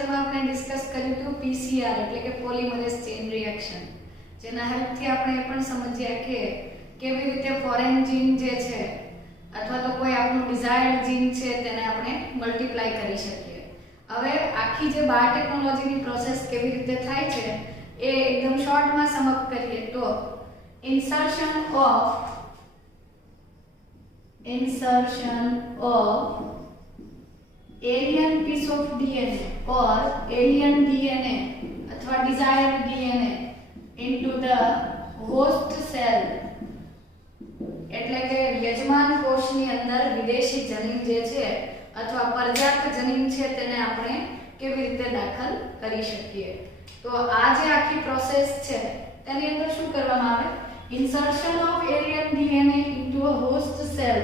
લેક્ચરમાં આપણે ડિસ્કસ કર્યું હતું પીસીઆર એટલે કે પોલિમરેઝ ચેઇન રિએક્શન, જેના હેલ્પથી આપણે એ પણ સમજ્યા કે કેવી રીતે ફોરેન જીન જે છે અથવા તો કોઈ આપણું ડિઝાયર્ડ જીન છે તેને આપણે મલ્ટીપ્લાય કરી શકીએ. હવે આખી જે બાયોટેકનોલોજીની પ્રોસેસ કેવી રીતે થાય છે એ એકદમ શોર્ટમાં સમઅપ કરીએ તો insertion of alien piece of DNA or alien DNA अथवा desired DNA into the host cell એટલે કે યજમાન કોષની અંદર વિદેશી જનીન જે છે અથવા પર્યાપ્ત જનીન છે તેને આપણે કેવી રીતે દાખલ કરી શકીએ. તો આ જે આખી પ્રોસેસ છે તેની અંદર શું કરવામાં આવે, insertion of alien DNA into a host cell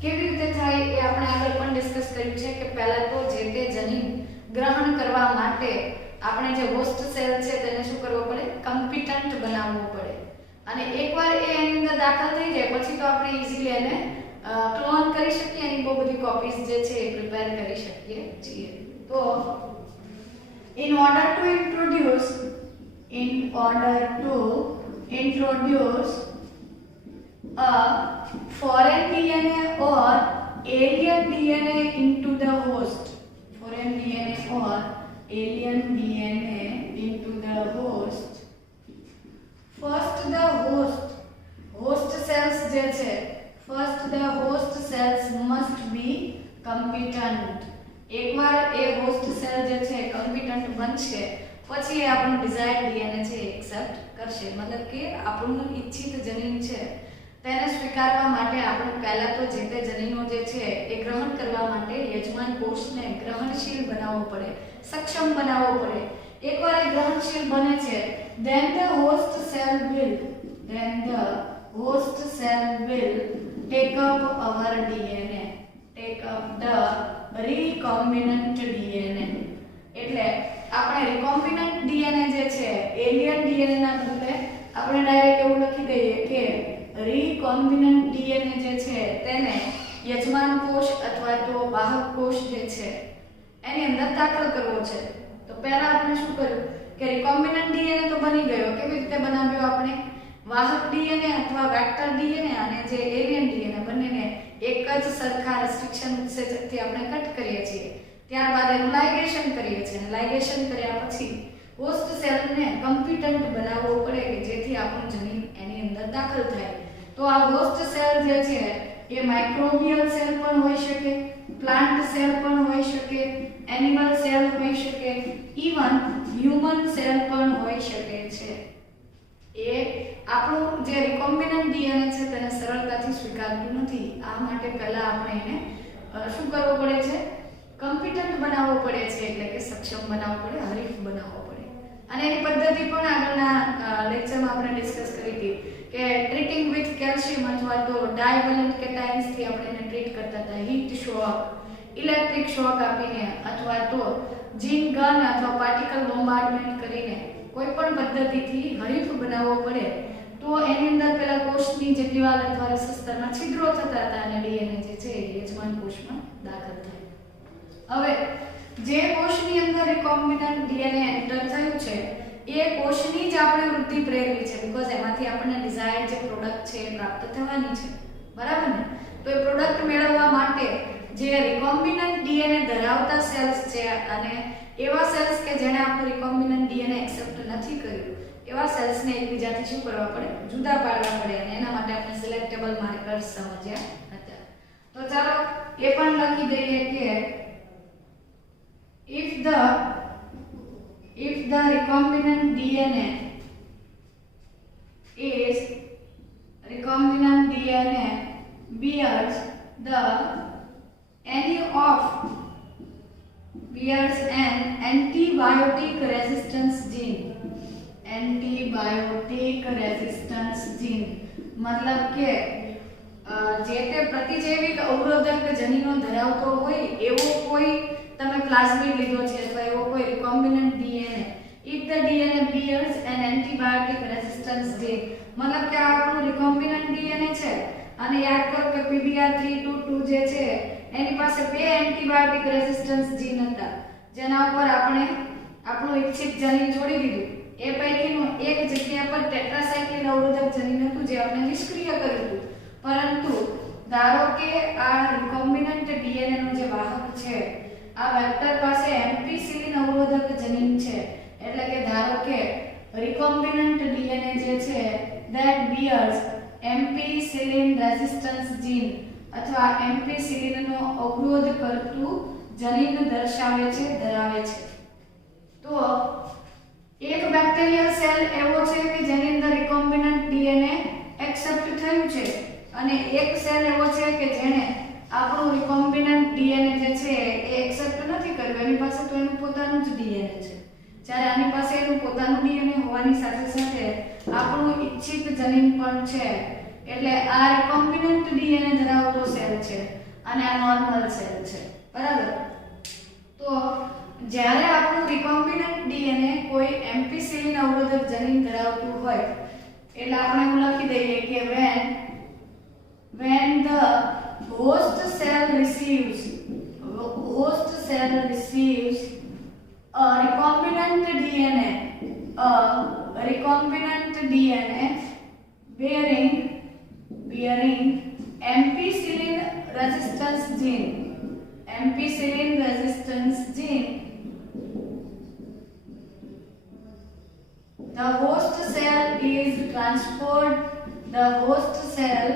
કેવી રીતે થાય એ આપણે આગળ પણ ડિસ્કસ કર્યું છે કે પહેલા તો જે તે જનીન ગ્રહણ કરવા માટે આપણે જે હોસ્ટ સેલ છે તેને શું કરવો પડે, કમ્પિટન્ટ બનાવવો પડે. અને એકવાર એ એની અંદર દાખલ થઈ જાય પછી તો આપણે ઈઝીલી એને ક્લોન કરી શકીએ, એની બહુ બધી કોપીઝ જે છે એ પ્રિપેર કરી શકીએ છીએ. તો in order to introduce a foreign DNA or alien DNA into the host, foreign DNA or alien DNA into the host, first the host cells જે છે, first the host cells must be competent. એકવાર એ host cell જે છે કમ્પિટન્ટ બનશે પછી એ આપણું desired DNA છે accept કરશે. મતલબ કે આપણું ઈચ્છિત જનીન છે તેને સ્વીકારવા માટે આપણે પહેલા તો જે તે જનીનો જે છે એ ગ્રહણ કરવા માટે યજમાન કોષને ગ્રહણશીલ બનાવવો પડે, સક્ષમ બનાવવો પડે. એકવાર એ ગ્રહણશીલ બને છે then the host cell will take up our DNA, take up the recombinant DNA. એટલે આપણે recombinant DNA જે છે alien DNA ના બદલે આપણે ડાયરેક્ટ એવું લખી દઈએ કે recombinant DNA જે છે તેને યજમાન કોષ અથવા તો વાહક કોષ જે છે એની અંદર દાખલ કરવો છે. તો પહેલા આપણે શું કર્યું કે recombinant DNA તો બની ગયો. કેવી રીતે બનાવ્યો આપણે, વાહક DNA અથવા વેક્ટર DNA અને જે alien DNA બંનેને એક જ સરખા રેસ્ટ્રિક્શન ઉત્સેચકથી આપણે કટ કરીએ છીએ. ત્યારબાદ એનું લાઇગેશન કરીએ છીએ અને લાઇગેશન કર્યા પછી હોસ્ટ સેલને કમ્પિટન્ટ બનાવવો પડે કે જેથી આપણું જનીન એની અંદર દાખલ થાય. તો આ હોસ્ટ સેલ જે છે એ માઇક્રોબિયલ સેલ પણ હોઈ શકે, પ્લાન્ટ સેલ પણ હોઈ શકે, એનિમલ સેલ હોઈ શકે, ઇવન હ્યુમન સેલ પણ હોઈ શકે છે. એ આપણું જે રિકોમ્બિનન્ટ ડીએનએ છે તેને સરળતાથી સ્વીકારતું નથી. આ માટે પહેલા આપણે એને શું કરવો પડે છે, કમ્પિટન્ટ બનાવવો પડે છે, એટલે કે સક્ષમ બનાવવો પડે, હરીફ બનાવવો પડે. અને એની પદ્ધતિ પણ આગળના લેક્ચરમાં આપણે ડિસ્કસ કરી હતી કે ટ્રીટિંગ વિથ કેલ્શિયમ અથવા તો ડાયવેલેન્ટ કેટાયન્સ થી આપણે એને ટ્રીટ કરતા હતા. હીટ શોક, ઇલેક્ટ્રિક શોક આપીને અથવા તો જીન ગન અથવા પાર્ટિકલ બોમ્બાર્ડમેન્ટ કરીને કોઈ પણ પદ્ધતિથી હરીફ બનાવવો પડે તો એની અંદર પેલા કોષની જે દિવાલ અથવા રસસ્તરમાં છિદ્રો થતા હતા અને ડીએનએ જે છે એ યજમાન કોષમાં દાખલ થાય. હવે જે કોષની અંદર રિકોમ્બિનન્ટ ડીએનએ એન્ટર થયું છે એ કોષની જ આપણે વૃદ્ધિ પ્રેરવી છે, બીકોઝ એમાંથી આપણને ડિઝાયર્ડ જે પ્રોડક્ટ છે એ પ્રાપ્ત થવાની છે, બરાબર ને. તો એ પ્રોડક્ટ મેળવવા માટે જે રિકોમ્બિનન્ટ ડીએનએ ધરાવતા સેલ્સ છે અને એવા સેલ્સ કે જેણે આપણું રિકોમ્બિનન્ટ ડીએનએ એક્સેપ્ટ નથી કર્યું એવા સેલ્સને એકબીજાથી શું કરવા પડે, જુદા પાડવા પડે. અને એના માટે આપણે સિલેક્ટેબલ માર્કર્સ સમજ્યા હતા. તો ચાલો એ પણ લખી દઈએ કે if the recombinant DNA bears an antibiotic resistance gene, मतलब કે જે તે પ્રતિજૈવિક અવરોધક જનીનો ધરાવતો હોય એવો કોઈ તમે પ્લાઝમિડ લીધો છે અથવા એવો કોઈ recombinant DNA, if the DNA bears an antibiotic resistance gene, मतलब કે આ આપણું રિકોમ્બિનન્ટ ડીએનએ છે અને યાદ કરો કે PBR322 જે છે એની પાસે બે એન્ટીબાયોટિક રેઝિસ્ટન્સ જીન હતા જેના ઉપર આપણે આપણું ઈચ્છિત જનીન જોડી દીધું એ પૈકીનું એક જગ્યા પર ટેટ્રાસાયક્લિન અવરોધક જનીન હતું જે આપણે નિષ્ક્રિય કર્યું હતું પરંતુ ધારો કે આ રિકોમ્બિનન્ટ ડીએનએ નો જે વાહક છે આ વેક્ટર પાસે એમ્પિસિલિન અવરોધક જનીન છે એટલે કે ધારો કે રિકોમ્બિનન્ટ ડીએનએ જે છે that bears એમ્પિસિલિન રેઝિસ્ટન્સ જીન અથવા એમ્પિસિલિન નો અવરોધ કરતું જનીન દર્શાવે છે ધરાવે છે તો એક બેક્ટેરિયલ સેલ એવો છે કે જેની અંદર રિકોમ્બિનન્ટ ડીએનએ એક્સેપ્ટ થયું છે અને એક સેલ એવો છે કે જેણે આપણું રિકોમ્બિનન્ટ ડીએનએ જે છે એ એક્સેપ્ટ નથી કર્યું એની પાસે તો એનું પોતાનું જ ડીએનએ છે જ્યારે આની પાસે એનું પોતાનું ડીએનએ હોવાની સાથે સાથે આપણું ઈચ્છિત જનીન પણ છે એટલે આ રિકોમ્બિનન્ટ ડીએનએ ધરાવતો સેલ છે અને આ નોર્મલ સેલ છે બરાબર તો જ્યારે આપણું રિકોમ્બિનન્ટ ડીએનએ કોઈ એમ્પિસિલિન અવરોધક જનીન ધરાવતું હોય એટલે આપણે એવું લખી દઈએ કે when the host cell receives a recombinant DNA bearing ampicillin resistance gene the host cell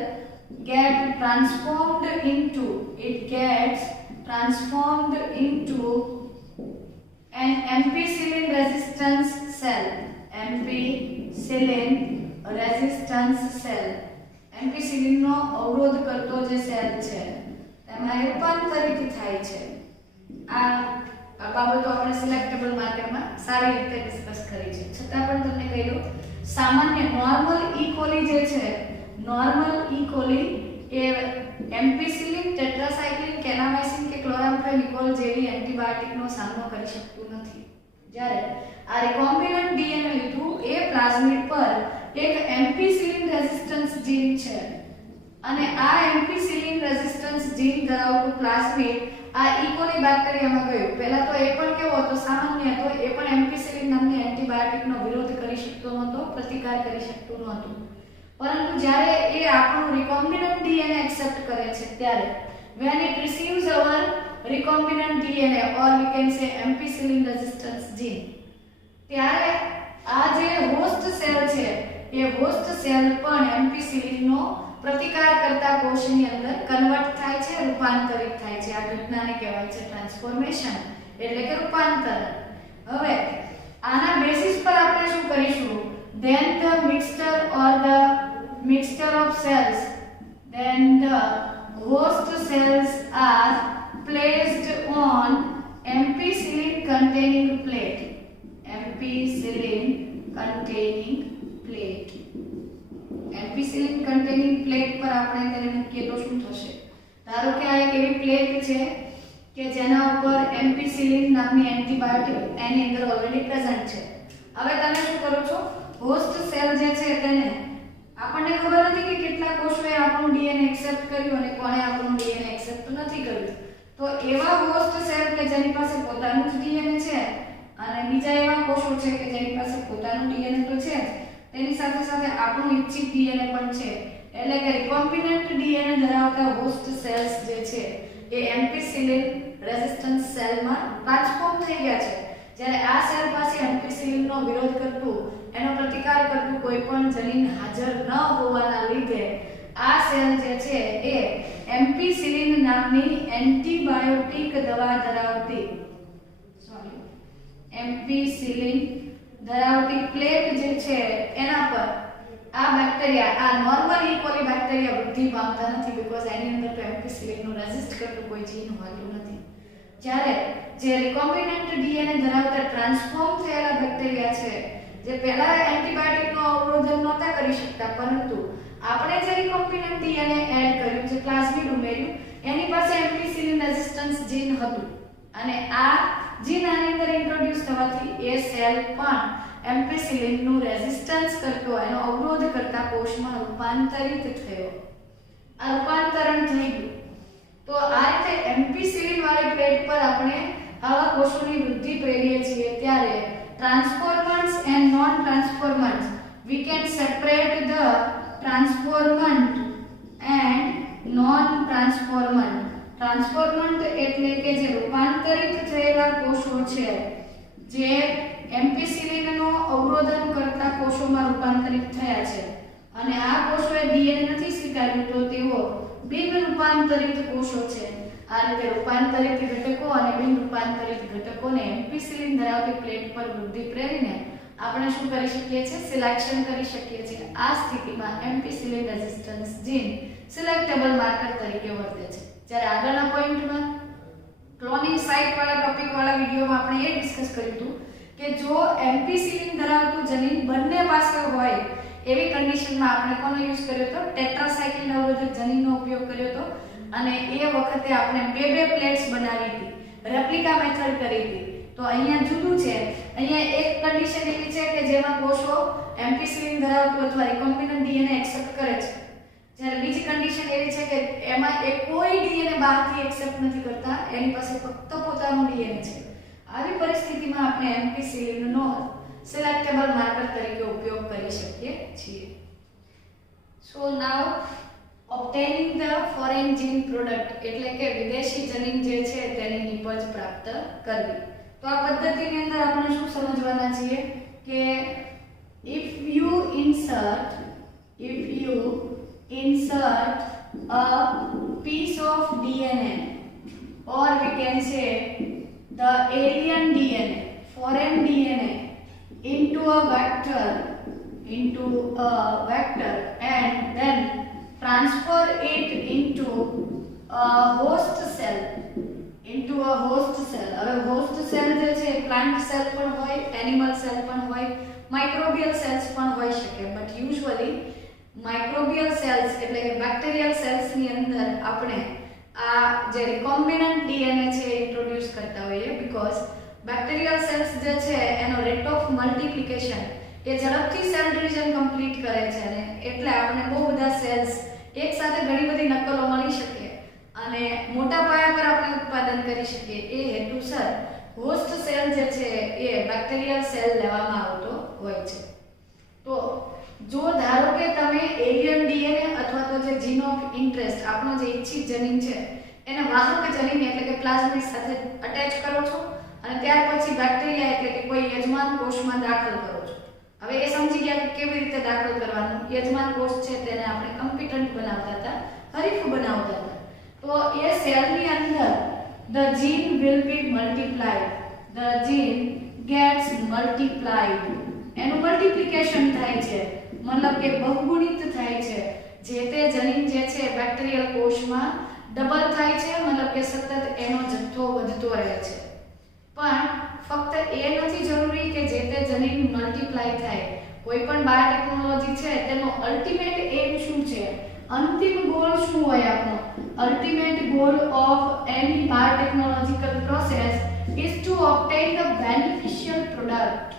gets transformed into an ampicillin resistance cell. Ampicillin નો અવરોધ કરતો જે સેલ છે તેમાં રૂપાંતરિત થાય છે આ બાબતો આપણે સિલેક્ટેબલ માર્કરમાં સારી રીતે ડિસ્કસ કરી છે છતાં પણ તમને કહ્યું સામાન્ય નોર્મલ ઈ કોલી જે છે નોર્મલ ઈ કોલી એ એમ્પિસિલિન ટેટ્રાસાયક્લિન કેનામાઇસિન કે ક્લોરામ્ફેનિકોલ જેવી એન્ટીબાયોટિકનો સામનો કરી શકતું નથી જ્યારે આ રિકોમ્બિનન્ટ ડીએનએ લીધું એ પ્લાઝમિડ પર એક એમ્પિસિલિન રેઝિસ્ટન્સ જીન છે અને આ એમ્પિસિલિન રેઝિસ્ટન્સ જીન ધરાવતું પ્લાઝમિડ આ ઈ કોલી બેક્ટેરિયામાં ગયું પહેલા તો એ પણ કેવો હતો સામાન્ય હતો એ પણ એમ્પિસિલિન નામની એન્ટીબાયોટિકનો વિરોધ કરી શકતો નહોતો પ્રતિકાર કરી શકતો નહોતો પરંતુ જ્યારે એ આપણું રિકોમ્બિનન્ટ ડીએનએ એક્સેપ્ટ કરે છે ત્યારે when it receives our recombinant DNA or we can say ampicillin resistance gene ત્યારે આ જે હોસ્ટ સેલ છે એ હોસ્ટ સેલ પણ એમ્પિસિલિન નો પ્રતિકાર કરતા કોષની અંદર કન્વર્ટ થાય છે રૂપાંતરિત થાય છે આ ઘટનાને કહેવાય છે ટ્રાન્સફોર્મેશન એટલે કે રૂપાંતરણ હવે આના બેસિસ પર આપણે શું કરીશું then the mixture of cells then the host cells are placed on ampicillin containing plate ampicillin containing plate પર આપણે તેને મૂકીએ તો શું થશે ધારો કે આ એક એવી પ્લેટ છે કે જેના ઉપર એમ્પિસિલિન નામની એન્ટીબાયોટિક એની અંદર ઓલરેડી પ્રેઝન્ટ છે હવે તમે શું કરો છો હોસ્ટ સેલ જે છે તેને આપણને ખબર નથી કે કેટલા કોષોએ આપણું ડીએનએ એક્સેપ્ટ કર્યું અને કોણે આપણું ડીએનએ એક્સેપ્ટ નથી કર્યું તો એવા હોસ્ટ સેલ કે જેની પાસે પોતાનું જ ડીએનએ છે અને બીજા એવા કોષો છે કે જેની પાસે પોતાનું ડીએનએ તો છે તેની સાથે સાથે આપણું ઈચ્છિત ડીએનએ પણ છે એટલે કે રિકોમ્બિનન્ટ ડીએનએ ધરાવતા હોસ્ટ સેલ્સ જે છે એ એમ્પિસિલિન રેઝિસ્ટન્સ સેલમાં ટ્રાન્સફોર્મ થઈ ગયા છે જ્યારે આ સેલ પાસે એમ્પિસિલિનનો વિરોધ કરતું એનો પ્રતિકાર કરતું કોઈ પણ જનીન હાજર ન હોવાના લીધે આ સેલ જે છે એ એમ્પિસિલિન નામની એન્ટીબાયોટિક દવા ધરાવતી એમ્પિસિલિન ધરાવતી પ્લેટ જે છે એના પર આ બેક્ટેરિયા આ નોર્મલ ઈ કોલી બેક્ટેરિયા વૃદ્ધિ પામતા નથી બીકોઝ એની અંદર તો એમ્પિસિલિનનું રેઝિસ્ટ કરતું કોઈ જીન હોતું નથી જ્યારે જે રિકોમ્બિનન્ટ ડીએનએ ધરાવતા ટ્રાન્સફોર્મ થયેલા બેક્ટેરિયા છે જે પહેલા એન્ટીબાયોટિકનો અવરોધન નહોતા કરી શકતા પરંતુ આપણે જે રિકોમ્બિનન્ટ ડીએનએ એડ કર્યું જે પ્લાઝમિડ ઉમેર્યું એની પાસે એમ્પિસિલિન રેઝિસ્ટન્સ જીન હતું અને આ જીન આની અંદર ઇન્ટ્રોડ્યુસ થવાથી એ સેલ પણ એમ્પિસિલિનનું રેઝિસ્ટન્સ કરતો એનો અવરોધ કરતા કોષમાં રૂપાંતરિત થયો આ રૂપાંતરણ થઈ ગયું તો આ રીતે એમ્પિસિલિન વાળી પ્લેટ પર આપણે આવા કોષોની વૃદ્ધિ પ્રેરીએ છીએ ત્યારે transformants and non transformants we can separate the transformant and non transformant. Transformant એટલે કે જે રૂપાંતરિત થયેલા કોષો છે જે એમ્પિસિલિનનો અવરોધન કરતા કોષોમાં રૂપાંતરિત થયા છે અને આ કોષોએ ડીએનએ નથી સ્વીકાર્યું તો તેઓ બિન રૂપાંતરિત કોષો છે. આ રીતે રૂપાંતરિત ઘટકો અને બિન રૂપાંતરિત ઘટકોને એમ્પિસિલિન ધરાવતી પ્લેટ પર વૃદ્ધિ પ્રેરીને આપણે શું કરી શકીએ છીએ? સિલેક્શન કરી શકીએ છીએ. આ સ્થિતિમાં એમ્પિસિલિન રેઝિસ્ટન્સ જીન સિલેક્ટેબલ માર્કર તરીકે વર્તે છે. જ્યારે આગળના પોઈન્ટમાં ક્લોનિંગ સાઇટ વાળા ટોપિક વાળા વિડિયોમાં આપણે એ ડિસ્કસ કર્યું હતું કે જો એમ્પિસિલિન ધરાવતું જનીન બંને પાસે હોય એવી કન્ડિશનમાં આપણે કોનો યુઝ કર્યો હતો? ટેટ્રાસાયક્લિન અવરોધક જનીનનો ઉપયોગ કર્યો હતો અને એ વખતે આપણે બે પ્લેટ્સ બનાવી હતી, રેપ્લિકા મેથડ કરી હતી. તો અહીંયા જુદું છે. અહીંયા એક કન્ડિશન એવી છે કે જેમાં કોષો એમ્પિસિલિન ધરાવતું અથવા રિકોમ્બિનન્ટ ડીએનએ એક્સેપ્ટ કરે છે, જ્યારે બીજી કન્ડિશન એવી છે કે એમાં એ કોઈ ડીએનએ બહારથી એક્સેપ્ટ નથી કરતા, એની પાસે ફક્ત પોતાનું ડીએનએ છે. આવી પરિસ્થિતિમાં આપણે એમ્પિસિલિનનો સિલેક્ટેબલ માર્કર તરીકે ઉપયોગ કરી શકીએ છીએ. સો નાઉ obtaining the foreign gene product એટલે કે વિદેશી જનીન જે છે તેની નિપજ પ્રાપ્ત કરવી. તો આ પદ્ધતિની અંદર આપણે શું સમજવાના છીએ કે if you insert a piece of DNA or we can say the alien DNA, foreign DNA into a vector and then transfer it into a host cell. હવે હોસ્ટ સેલ જે છે પ્લાન્ટ સેલ પણ હોય, animal cell પણ હોય, microbial cells પણ હોઈ શકે, બટ યુઝ્યુઅલી માઇક્રોબિયલ સેલ્સ એટલે કે બેક્ટેરિયલ સેલ્સ ની અંદર આપણે આ જે રિકોમ્બિનન્ટ ડીએનએ છે ઇન્ટ્રોડ્યુસ કરતા હોઈએ બીકોઝ બેક્ટેરિયલ સેલ્સ જે છે એનો રેટ ઓફ મલ્ટીપ્લિકેશન એ ઝડપથી સેલ ડિવિઝન કમ્પ્લીટ કરે છે અને એટલે આપણે બહુ બધા સેલ્સ એક સાથે ઘણી બધી નકલો મળી શકે અને મોટા પાયા પર આપણે ઉત્પાદન કરી શકીએ એ હેતુસર હોસ્ટ સેલ જે છે એ બેક્ટેરિયલ સેલ લેવામાં આવતો હોય છે. તો જો ધારો કે તમે એલિયન ડીએનએ અથવા તો જે જીન ઓફ ઇન્ટરેસ્ટ આપણો જે ઈચ્છિત જનીન છે એને વાહક જનીન એટલે કે પ્લાઝમિડ સાથે અટેચ કરો છો અને ત્યાર પછી બેક્ટેરિયા એટલે કે કોઈ યજમાન કોષમાં દાખલ કરો છો. હવે એ સમજી ગયા કે કેવી રીતે દાખલ કરવાનું. યજમાન કોષ છે તેને આપણે કમ્પિટન્ટ બનાવતા હતા, હરીફ બનાવતા હતા. તો એ સેલની અંદર the gene will be multiplied, the gene gets multiplied, એનું મલ્ટીપ્લિકેશન થાય છે, મતલબ કે બહુગુણિત થાય છે. જે તે જનીન જે છે બેક્ટેરિયલ કોષમાં ડબલ થાય છે, મતલબ કે સતત એનો જથ્થો વધતો રહે છે. પણ ફક્ત એ નથી જરૂરી કે જે તે જનીન મલ્ટીપ્લાય થાય. કોઈ પણ બાયોટેકનોલોજી છે તેનો અલ્ટિમેટ એમ શું છે, અંતિમ ગોલ શું હોય આપણો? Ultimate goal of any biotechnological process is to obtain the beneficial product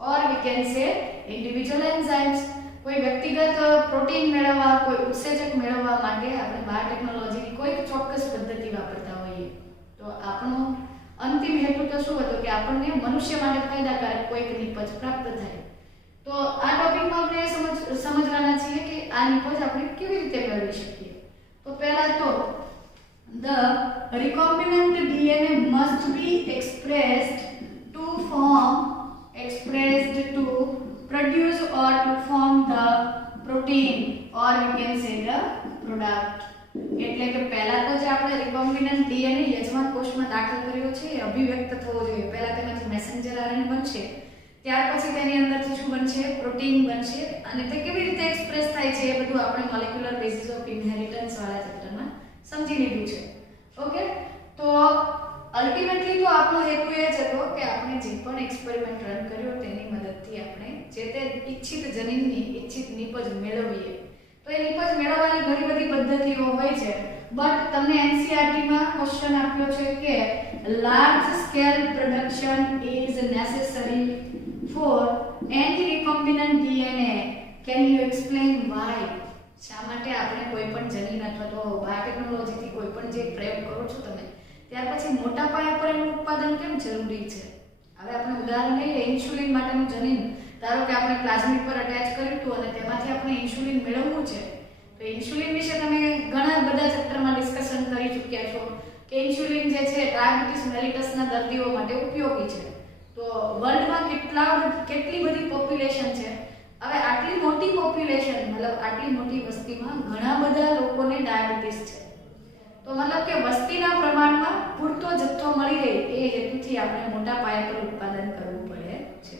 or we can say individual enzymes. કોઈ વ્યક્તિગત પ્રોટીન મેળવવા, કોઈ ઉત્સેચક મેળવવા માટે આપણે બાયોટેકનોલોજીની કોઈ ચોક્કસ પદ્ધતિ વાપરતા હોઈએ. તો આપણો અંતિમ હેતુ તો શું હતો કે આપણને મનુષ્ય માટે ફાયદાકારક કોઈક નિપજ પ્રાપ્ત થાય. તો આ ટોપિકમાં આપણે સમજવાના છીએ કે આ નિપજ આપણે કેવી રીતે મેળવી શકીએ. તો પહેલા તો the recombinant DNA must be expressed to produce or to form the protein or we can say the product. એટલે કે પહેલા તો જે આપણે recombinant DNA યજમાન કોષમાં દાખલ કર્યો છે એ અભિવ્યક્ત થવો જોઈએ. પહેલા તેમાંથી મેસેન્જર આરએનએ બનશે, ત્યાર પછી તેની અંદરથી શું બનશે? પ્રોટીન બનશે અને તે કેવી રીતે એક્સપ્રેસ થાય છે એ બધું આપણે મોલેક્યુલર બેસિસ ઓફ ઇનહેરિટન્સ વાળા ચેપ્ટરમાં સમજી લીધું છે. ઓકે, તો અલ્ટિમેટલી તો આપણો હેતુ એ જ હતો કે આપણે જે પણ એક્સપેરિમેન્ટ રન કર્યો તેની મદદથી આપણે જે તે ઈચ્છિત જનીનની ઈચ્છિત નિપજ મેળવીએ. તો એ નિપજ મેળવવાની ઘણી બધી પદ્ધતિઓ હોય છે, બટ તમને એનસીઈઆરટી માં ક્વેશ્ચન આપ્યો છે કે large scale production is necessary for any recombinant DNA. Can you explain why? શા માટે આપણે કોઈ પણ જનીન અથવા તો બાયોટેકનોલોજીથી કોઈ પણ જે પ્રયોગ કરો છો તમે ત્યાર પછી મોટા પાયા પર એનું ઉત્પાદન કેમ જરૂરી છે? હવે આપણે ઉદાહરણ લઈએ ઇન્સ્યુલિન માટેનું જનીન. ધારો કે આપણે પ્લાઝમિડ પર અટેચ કર્યું હતું અને તેમાંથી આપણે ઇન્સ્યુલિન મેળવવું છે. તો ઇન્સ્યુલિન વિશે તમે ઘણા બધા ચેપ્ટરમાં ડિસ્કશન કરી ચૂક્યા છો કે ઇન્સ્યુલિન જે છે ડાયાબિટીસ મેલિટસના દર્દીઓ માટે ઉપયોગી છે. તો વર્લ્ડમાં કેટલી બધી પોપ્યુલેશન છે. હવે આટલી મોટી પોપ્યુલેશન મતલબ આટલી મોટી વસ્તીમાં ઘણા બધા લોકોને ડાયાબિટીસ છે. તો મતલબ કે વસ્તીના પ્રમાણમાં પૂરતો જથ્થો મળી રહે એ હેતુથી આપણે મોટા પાયા પર ઉત્પાદન કરવું પડે છે.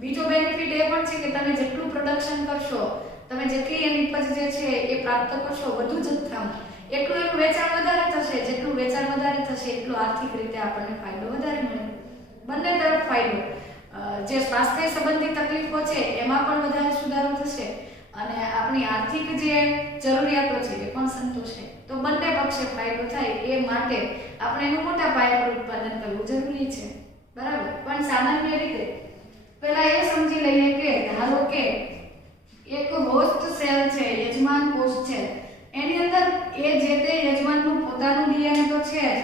બીજો બેનિફિટ એ પણ છે કે તમે જેટલું પ્રોડક્શન કરશો, તમે જેટલી એની ઉપજ જે છે એ પ્રાપ્ત કરશો વધુ જથ્થામાં, એટલું એનું વેચાણ વધારે થશે. જેટલું વેચાણ વધારે થશે એટલું આર્થિક રીતે આપણને ફાયદો વધારે મળે. બંને તરફ ફાયદો. જે સ્વાસ્થ્ય સંબંધી તકલીફો છે એમાં પણ વધારે સુધારો થશે અને આપણી આર્થિક જે જરૂરિયાતો છે એ પણ સંતોષે. તો બંને પક્ષે ફાયદો થાય એ માટે આપણે એનું મોટા પાયા પર ઉત્પાદન કરવું જરૂરી છે. બરાબર. પણ સામાન્ય રીતે પહેલા એ સમજી લઈએ કે ધારો કે એક હોસ્ટ સેલ છે, યજમાન કોષ છે, એની અંદર એ જે તે યજમાનનું પોતાનું ડીએનએ તો છે જ,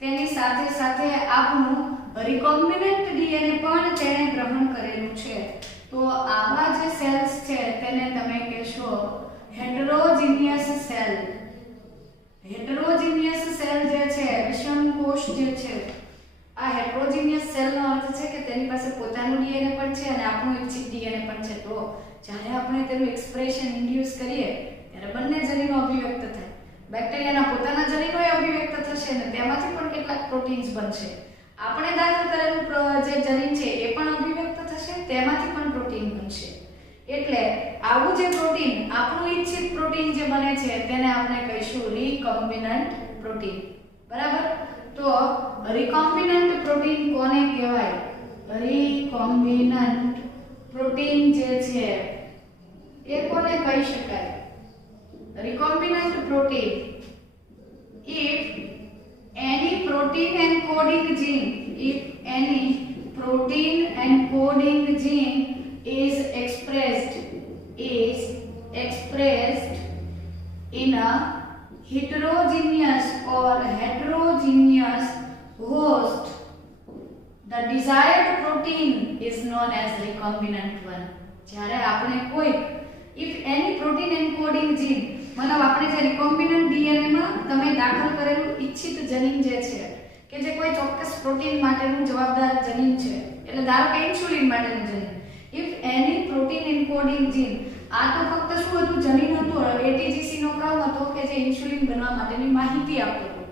તેની સાથે સાથે આપણું રિકોમ્બિનન્ટ ડીએનએ પણ તેણે ગ્રહણ કરેલું છે. તો આવા જે સેલ્સ છે તેને તમે કહેશો હેટરોજીનિયસ સેલ. હેટરોજીનિયસ સેલ જે છે, વિષમ કોષ જે છે, આ હેટરોજીનિયસ સેલનો અર્થ છે કે તેની પાસે પોતાનું ડીએનએ પણ છે અને આપણું ઇચ્છિત ડીએનએ પણ છે. તો જ્યારે આપણે તેનું એક્સપ્રેશન ઇન્ડ્યુસ કરીએ ત્યારે બંને જનીનો અભિવ્યક્ત થાય. બેક્ટેરિયાના પોતાના જનીનો અભિવ્યક્ત થશે અને તેમાંથી પણ કેટલાક પ્રોટીન્સ બનશે. આપણે દાખલ કરેલું જે જનીન છે એ પણ અભિવ્યક્ત થશે, તેમાંથી પણ પ્રોટીન બનશે. એટલે આવું જે પ્રોટીન, આપણું ઈચ્છિત પ્રોટીન જે બને છે તેને આપણે કહીશું રિકોમ્બિનન્ટ પ્રોટીન. બરાબર. તો રિકોમ્બિનન્ટ પ્રોટીન કોને કહેવાય? રિકોમ્બિનન્ટ પ્રોટીન જે છે એ કોને કહી શકાય? recombinant protein if any protein encoding gene is expressed in a heterogeneous or heterogeneous host, the desired protein is known as recombinant one. જ્યારે આપણે કોઈ if any protein encoding gene મતલબ આપણે જે રિકોમ્બિનન્ટ ડીએનએ માં તમે દાખલ કરેલું ઈચ્છિત જનીન જે છે કે જે કોઈ ચોક્કસ પ્રોટીન માટેનું જવાબદાર જનીન છે, એટલે ધારો કે ઇન્સ્યુલિન માટેનું જનીન, if any protein encoding gene, આ તો ફક્ત શું હતું? જનીન હતું, એટીજીસી નો ક્રમ હતો કે જે ઇન્સ્યુલિન બનવા માટેની માહિતી આપતો હતો.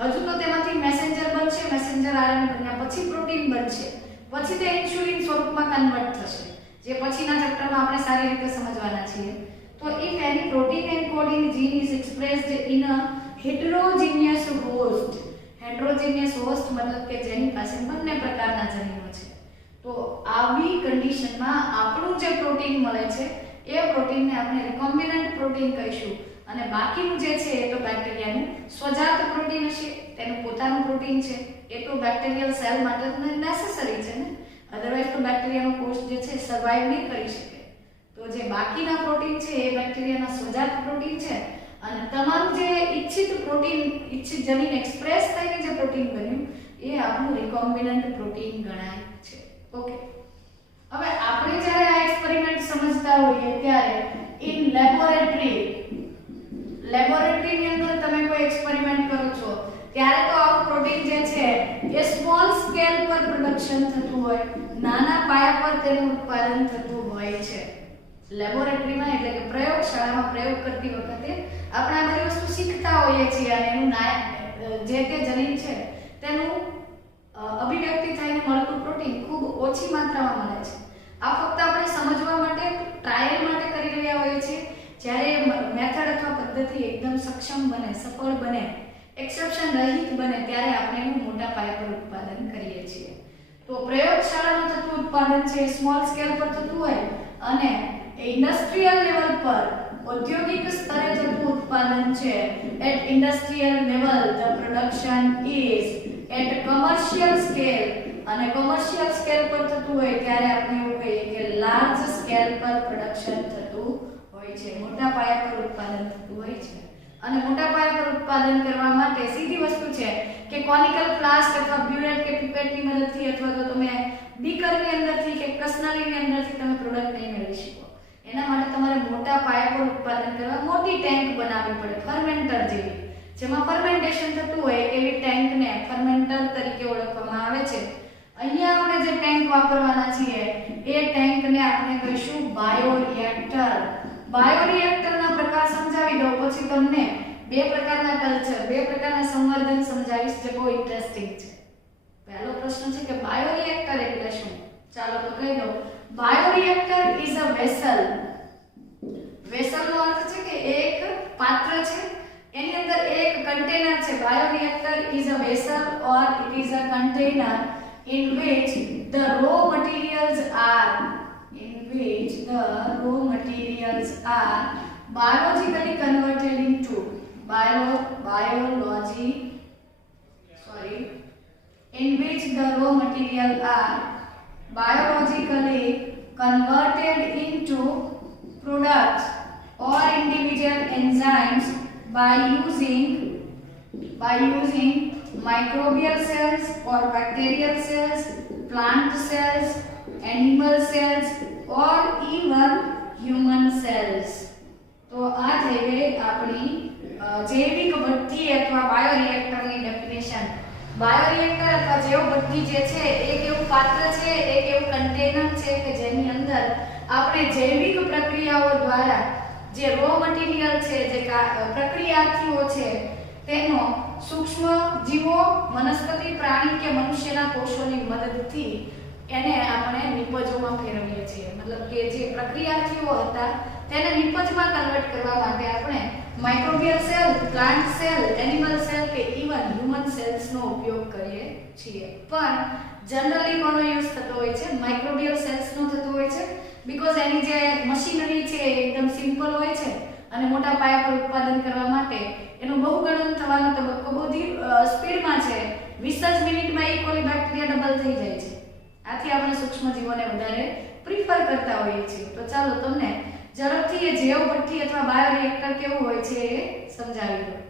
હજુ તો તેમાંથી મેસેન્જર બનશે, મેસેન્જર આરએનએ બન્યા પછી પ્રોટીન બનશે, પછી તે ઇન્સ્યુલિન સ્વરૂપમાં કન્વર્ટ થશે, જે પછીના ચેપ્ટરમાં આપણે સારી રીતે સમજવાના છીએ. તો if any protein encoding gene is expressed in a heterogeneous host, heterogeneous host મતલબ કે જેની પાસે બંને પ્રકારના જનીનો છે, તો આવી કન્ડિશનમાં આપણું જે પ્રોટીન મળે છે એ પ્રોટીનને આપણે રિકોમ્બિનન્ટ પ્રોટીન કહીશું. અને બાકીનું જે છે એ તો બેક્ટેરિયાનું સ્વજાત પ્રોટીન હશે, તેનું પોતાનું પ્રોટીન છે, એ તો બેક્ટેરિયલ સેલ માટે નેસેસરી છે ને, અધરવાઇઝ તો બેક્ટેરિયાનો કોષ જે છે સર્વાઇવ નહીં કરી શકે. તો જે બાકીના પ્રોટીન છે એ બેક્ટેરિયાના સ્વજાત પ્રોટીન છે અને તમારું જે ઈચ્છિત પ્રોટીન, ઈચ્છિત જનીન એક્સપ્રેસ થઈને જે પ્રોટીન બન્યું એ આપણું રિકોમ્બિનન્ટ પ્રોટીન ગણાય છે. ઓકે. હવે આપણે જ્યારે આ એક્સપેરિમેન્ટ સમજતા હોઈએ ત્યારે ઇન લેબોરેટરીની અંદર તમે કોઈ એક્સપેરિમેન્ટ કરો છો ત્યારે તો આવું પ્રોટીન જે છે એ સ્મોલ સ્કેલ પર પ્રોડક્શન થતું હોય, નાના પાયા પર તેનું ઉત્પાદન થતું હોય છે. લેબોરેટરીમાં એટલે કે પ્રયોગશાળામાં પ્રયોગ કરતી વખતે આપણે આ બધી વસ્તુ શીખતા હોઈએ છીએ અને એનું જે તે જનીન છે તેનું અભિવ્યક્તિ થઈને મળતું પ્રોટીન ખૂબ ઓછી માત્રામાં મળે છે. આ ફક્ત આપણે સમજવા માટે, ટ્રાયલ માટે કરી રહ્યા હોઈએ છીએ. જ્યારે મેથડ અથવા પદ્ધતિ એકદમ સક્ષમ બને, સફળ બને, એક્સેપ્શન રહિત બને ત્યારે આપણે એનું મોટા પાયા પર ઉત્પાદન કરીએ છીએ. તો પ્રયોગશાળામાં થતું ઉત્પાદન છે સ્મોલ સ્કેલ પર થતું હોય અને ઇન્ડસ્ટ્રીયલ લેવલ પર ઔદ્યોગિક સ્તરે થતું ઉત્પાદન છે. At industrial level the production is at commercial scale, અને કમર્શિયલ સ્કેલ પર થતું હોય ત્યારે આપણે એવું કહીએ કે લાર્જ સ્કેલ પર પ્રોડક્શન થતું હોય છે, મોટા પાયા પર ઉત્પાદન થતું હોય છે. અને મોટા પાયા પર ઉત્પાદન કરવા માટે સીધી વસ્તુ છે કે કોનિકલ ફ્લાસ્ક અથવા બ્યુરેટ કે પીપેટની મદદથી અથવા તો તમે બીકરની અંદરથી કે કસનળીની અંદરથી તમે પ્રોડક્ટ નહીં મેળવી શકો. એના માટે તમારે મોટા પાયા પર ઉત્પાદન કરવા મોટી ટેન્ક બનાવવી પડે, ફર્મેન્ટર જેવી, જેમાં ફર્મેન્ટેશન થતું હોય એવી ટેન્કને ફર્મેન્ટર તરીકે ઓળખવામાં આવે છે. અહીંયા આપણે જે ટેન્ક વાપરવાના છીએ એ ટેન્કને આપણે કહીશું બાયોરિએક્ટર. બાયોરિએક્ટરના પ્રકાર સમજાવી દઉં પછી તમને બે પ્રકારના કલ્ચર, બે પ્રકારના સંવર્ધન સમજાવીશ જે બહુ ઇન્ટરેસ્ટિંગ છે. પહેલો પ્રશ્ન છે કે બાયોરિએક્ટર એટલે શું? ચાલો તો કહી દઉં. Bioreactor is a vessel. વેસલનો અર્થ છે કે એક પાત્ર છે, એની અંદર એક કન્ટેનર છે. Bioreactor is a vessel or it is a container in which the raw materials are biologically converted into in which the raw material are biologically converted into products or individual enzymes by using microbial cells or bacterial cells, plant cells, animal cells or even human cells. તો આ થઈ ગઈ આપણી જૈવિક ભઠ્ઠી અથવા બાયોરિએક્ટરની definition. Bioreactor અથવા જૈવ ભઠ્ઠી જે છે એક એવું પાત્ર છે, એક એવું કન્ટેનર છે કે જેની અંદર આપણે જૈવિક પ્રક્રિયાઓ દ્વારા જે રો મટીરીયલ છે, જે પ્રક્રિયાર્થીઓ છે તેનો સૂક્ષ્મ જીવો, વનસ્પતિ, પ્રાણી કે મનુષ્યના કોષોની મદદથી એને આપણે નિપજોમાં ફેરવીએ છીએ. મતલબ કે જે પ્રક્રિયાર્થીઓ હતા તેને નિપજમાં કન્વર્ટ કરવા માટે આપણે microbial cell, plant cell, animal cell કે ઇવન હ્યુમન સેલ્સનો ઉપયોગ કરીએ છીએ. પણ જનરલી કોનો યુઝ થતો હોય છે? માઇક્રોબિયલ સેલ્સનો થતો હોય છે, બીકોઝ એની જે મશીનરી છે એકદમ સિમ્પલ હોય છે અને મોટા પાયા પર ઉત્પાદન કરવા માટે એનું બહુગણન થવાનો તબક્કો બહુ સ્પીડમાં છે. 20 જ મિનિટમાં E. coli બેક્ટેરિયા ડબલ થઈ જાય છે. આથી આપણે સૂક્ષ્મજીવોને વધારે પ્રિફર કરતા હોઈએ છીએ. તો ચાલો તમને ઝડપથી એ જૈવ ભઠ્ઠી અથવા બાયોરિએક્ટર કેવું હોય છે એ સમજાવી દઉં.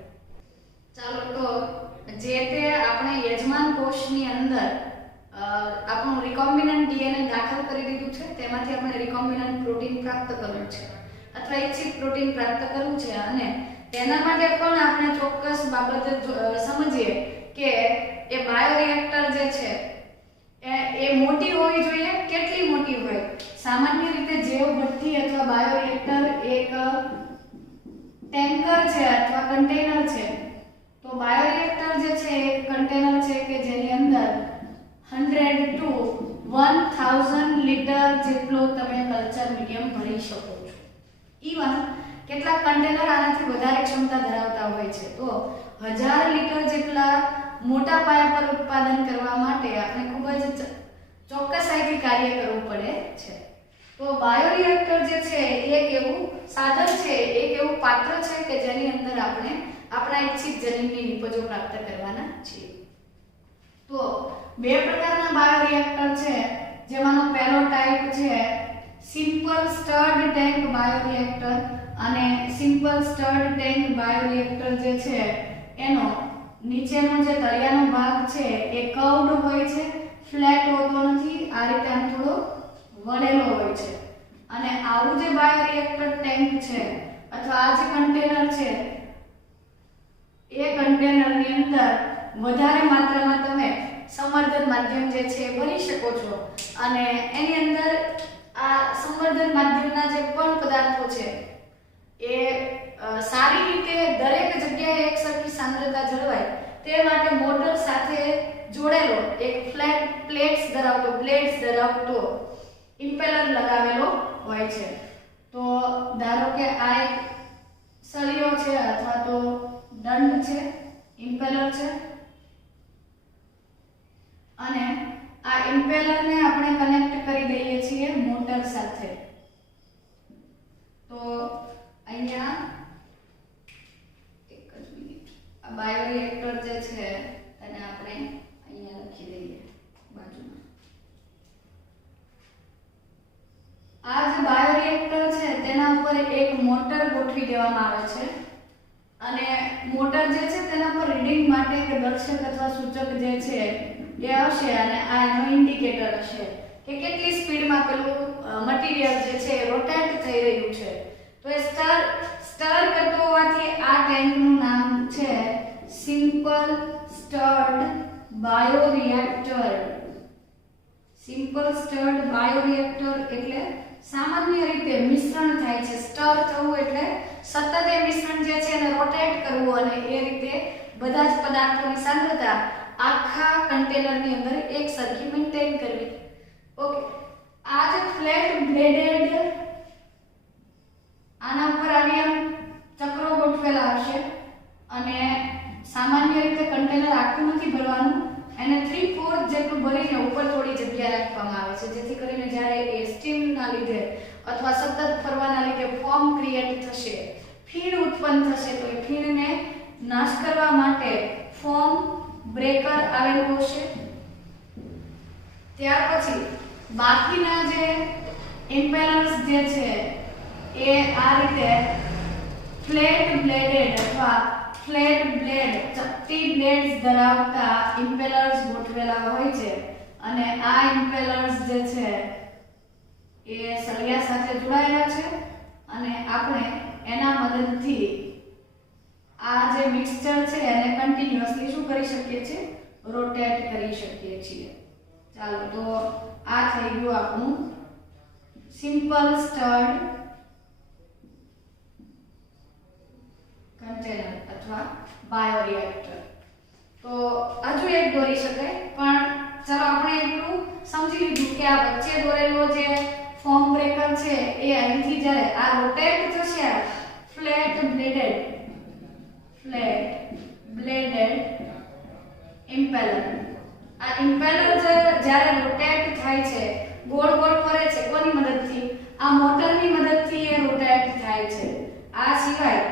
ચાલો તો જે તે આપણે યજમાન કોષની અંદર આપણું રિકોમ્બિનન્ટ ડીએનએ દાખલ કરી દીધું છે, તેમાંથી આપણે રિકોમ્બિનન્ટ પ્રોટીન પ્રાપ્ત કરવું છે અથવા ઇચ્છિત પ્રોટીન પ્રાપ્ત કરવું છે. અને તેના માટે પણ આપણે ચોક્કસ બાબત સમજીએ કે એ બાયોરિએક્ટર જે છે એ મોટી હોવી જોઈએ. કેટલી મોટી હોય? સામાન્ય રીતે જૈવ ભઠ્ઠી અથવા બાયોરિએક્ટર એક ટેન્કર છે અથવા કન્ટેનર છે. તો બાયોરિએક્ટર જે છે એક કન્ટેનર છે કે જેની અંદર 100 to 1000 લીટર જેટલો તમે કલ્ચર મીડિયમ ભરી શકો છો. ઈવન કેટલાક કન્ટેનર આનાથી વધારે ક્ષમતા ધરાવતા હોય છે. તો 1000 લીટર જેટલા મોટા પાયા પર ઉત્પાદન કરવા માટે આપણે ખૂબ જ ચોક્કસાઈથી કાર્ય કરવું પડે છે. તો બાયોરિએક્ટર જે છે એક એવું સાધન છે, એક એવું પાત્ર છે કે જેની અંદર આપણે આપણા ઇચ્છિત જનીનની નિપજો પ્રાપ્ત કરવાના છીએ. તો બે પ્રકારના બાયોરિએક્ટર છે, જેમાંનો પહેલો ટાઈપ છે સિમ્પલ સ્ટર્ડ ટેન્ક બાયોરિએક્ટર. અને સિમ્પલ સ્ટર્ડ ટેન્ક બાયોરિએક્ટર જે છે એનો નીચેનો જે તળિયાનો ભાગ છે એ કર્વડ હોય છે, ફ્લેટ હોતો નથી. આ રીતે આમ થોડો વળેલો હોય છે. અને આવું જે બાયોરિએક્ટર ટેન્ક છે અથવા આ જે કન્ટેનર છે એ કન્ટેનરની અંદર વધારે માત્રામાં તમે સંવર્ધન માધ્યમ જે છે ભરી શકો છો. અને એની અંદર આ સંવર્ધન માધ્યમના જે પણ પદાર્થો છે એ સારી રીતે દરેક જગ્યાએ એકસરખી સાંદ્રતા જળવાય તે માટે મોટર સાથે જોડેલો એક ફ્લેટ પ્લેટ્સ ધરાવતો ઇમ્પેલર લગાવેલો હોય છે. તો ધારો કે આ એક સળિયો છે અથવા તો દંડ છે, ઇમ્પેલર છે, અને આ ઇમ્પેલરને આપણે કનેક્ટ કરી દઈએ છીએ મોટર સાથે. તો અહીંયા એક જ મિનિટ, આ બાયોરિએક્ટર જે છે એને આપણે અહીંયા લખી દઈએ બાજુમાં. આ જે બાયોરિએક્ટર છે તેના ઉપર એક મોટર ગોઠવી દેવામાં આવે છે અને મોટર જે છે તેના પર રીડિંગ માટે કે દર્શક અથવા સૂચક જે છે એ આવશે અને આ એનો ઇન્ડિકેટર હશે કે કેટલી સ્પીડમાં પેલું મટીરીયલ જે છે રોટેટ થઈ રહ્યું છે. તો એ સ્ટર કરતો હોવાથી આ ટેન્કનું નામ છે simple stud bioreactor. Simple stud bioreactor એટલે સામાન્ય રીતે મિશ્રણ થાય છે. સ્ટર થવું એટલે સતત એ મિશ્રણ જે છે એને રોટેટ કરવું અને એ રીતે બધા જ પદાર્થોની સાંદ્રતા આખા કન્ટેનરની અંદર એક સરખી મેન્ટેન કરવી. ઓકે, આ જે ફ્લેટ બ્લેડેડ આના ઉપર આવી એમ ચક્રો ગોઠવેલા હશે અને સામાન્ય રીતે કન્ટેનર આખું નથી ભરવાનું, એને 3/4 જેટલું ભરીને ઉપર થોડી જગ્યા રાખવામાં આવે છે જેથી કરીને જ્યારે એ સ્ટીમના લીધે અથવા સતત ફરવાના લીધે ફોર્મ ક્રિએટ થશે, ફીણ ઉત્પન્ન થશે, તો એ ફીણને નાશ કરવા માટે ફોર્મ બ્રેકર આવેલું હશે. ત્યાર પછી બાકીના જે ઇમ્પેલર્સ જે છે એ આ રીતે ફ્લેટ બ્લેડેડ અથવા ફ્લેટ બ્લેડ ચપટી બ્લેડ્સ ધરાવતા ઇમ્પેલર્સ ગોઠવેલા હોય છે અને આ ઇમ્પેલર્સ જે છે એ સળિયા સાથે જોડાયેલા છે અને આપણે એના મદદથી આ જે મિક્સચર છે એને કન્ટિન્યુઅસલી શું કરી શકીએ છીએ? રોટેટ કરી શકીએ છીએ. ચાલો, તો આ થઈ ગયું આપણું સિમ્પલ સ્ટર્ડ કન્ટેનર અથવા બાયોરિએક્ટર. તો હજુ એક દોરી શકાય, પણ ચાલો આપણે એટલું સમજી લીધું કે આ વચ્ચે દોરેલો જે ફોર્મ બ્રેકર છે એ અહીંથી જ્યારે આ રોટેટ થશે ફ્લેટ બ્લેડેડ ઇમ્પેલર, આ ઇમ્પેલર જ્યારે રોટેટ થાય છે, ગોળ ગોળ ફરે છે, કોની મદદથી? આ મોટરની મદદથી એ રોટેટ થાય છે. આ સિવાય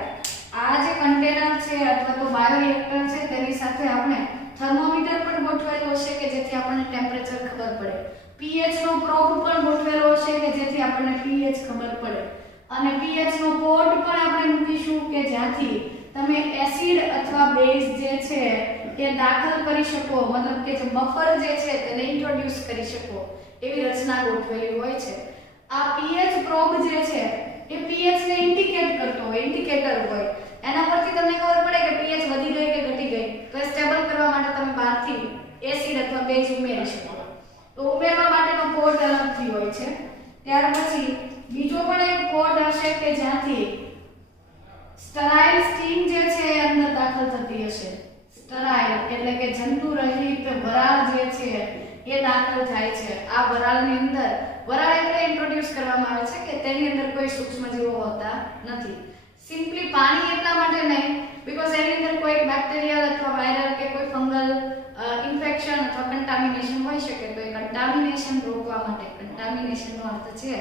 આ જે કન્ટેનર છે અથવા તો બાયોરિએક્ટર છે તેની સાથે આપણે થર્મોમીટર પણ ગોઠવેલો હશે કે જેથી આપણને ટેમ્પરેચર ખબર પડે. pH નો પ્રોબ પણ ગોઠવેલો હશે કે જેથી આપણને pH ખબર પડે અને pH નો પોર્ટ પણ આપણે મૂકીશું કે જ્યાંથી તમે એસિડ અથવા બેઝ જે છે એ દાખલ કરી શકો, મતલબ કે જે બફર જે છે તેને ઇન્ટ્રોડ્યુસ કરી શકો એવી રચના ગોઠવેલી હોય છે. આ pH પ્રોબ જે છે એ pH ને ઇન્ડિકેટ કરતો હોય, ઇન્ડિકેટર હોય. એના પરથી તમને ખબર પડે કે pH વધી ગઈ કે ઘટી ગઈ. તો એ સ્ટેબલ કરવા માટે તમે બહારથી એસિડ અથવા બેઝ ઉમેરી શકો. તો ઉમેરવા માટેનો પોર્ટ અલગથી હોય છે. ત્યાર પછી બીજો પણ એક પોર્ટ હશે કે જ્યાંથી સ્ટરાઇલ સ્ટીમ જે છે એ અંદર દાખલ થતી હશે. સ્ટરાઇલ એટલે કે જંતુ રહિત વરાળ જે છે એ દાખલ થાય છે. આ વરાળની અંદર વરાળ એટલે ઇન્ટ્રોડ્યુસ કરવામાં આવે છે કે તેની અંદર કોઈ સૂક્ષ્મજીવો હોતા નથી. સિમ્પલી પાણી એટલા માટે નહીં, બીકોઝ એની અંદર કોઈ બેક્ટેરિયલ અથવા વાયરલ કે કોઈ ફંગલ ઇન્ફેક્શન અથવા કન્ટામિનેશન હોઈ શકે. તો એ કન્ટામિનેશન રોકવા માટે, કન્ટામિનેશનનો અર્થ છે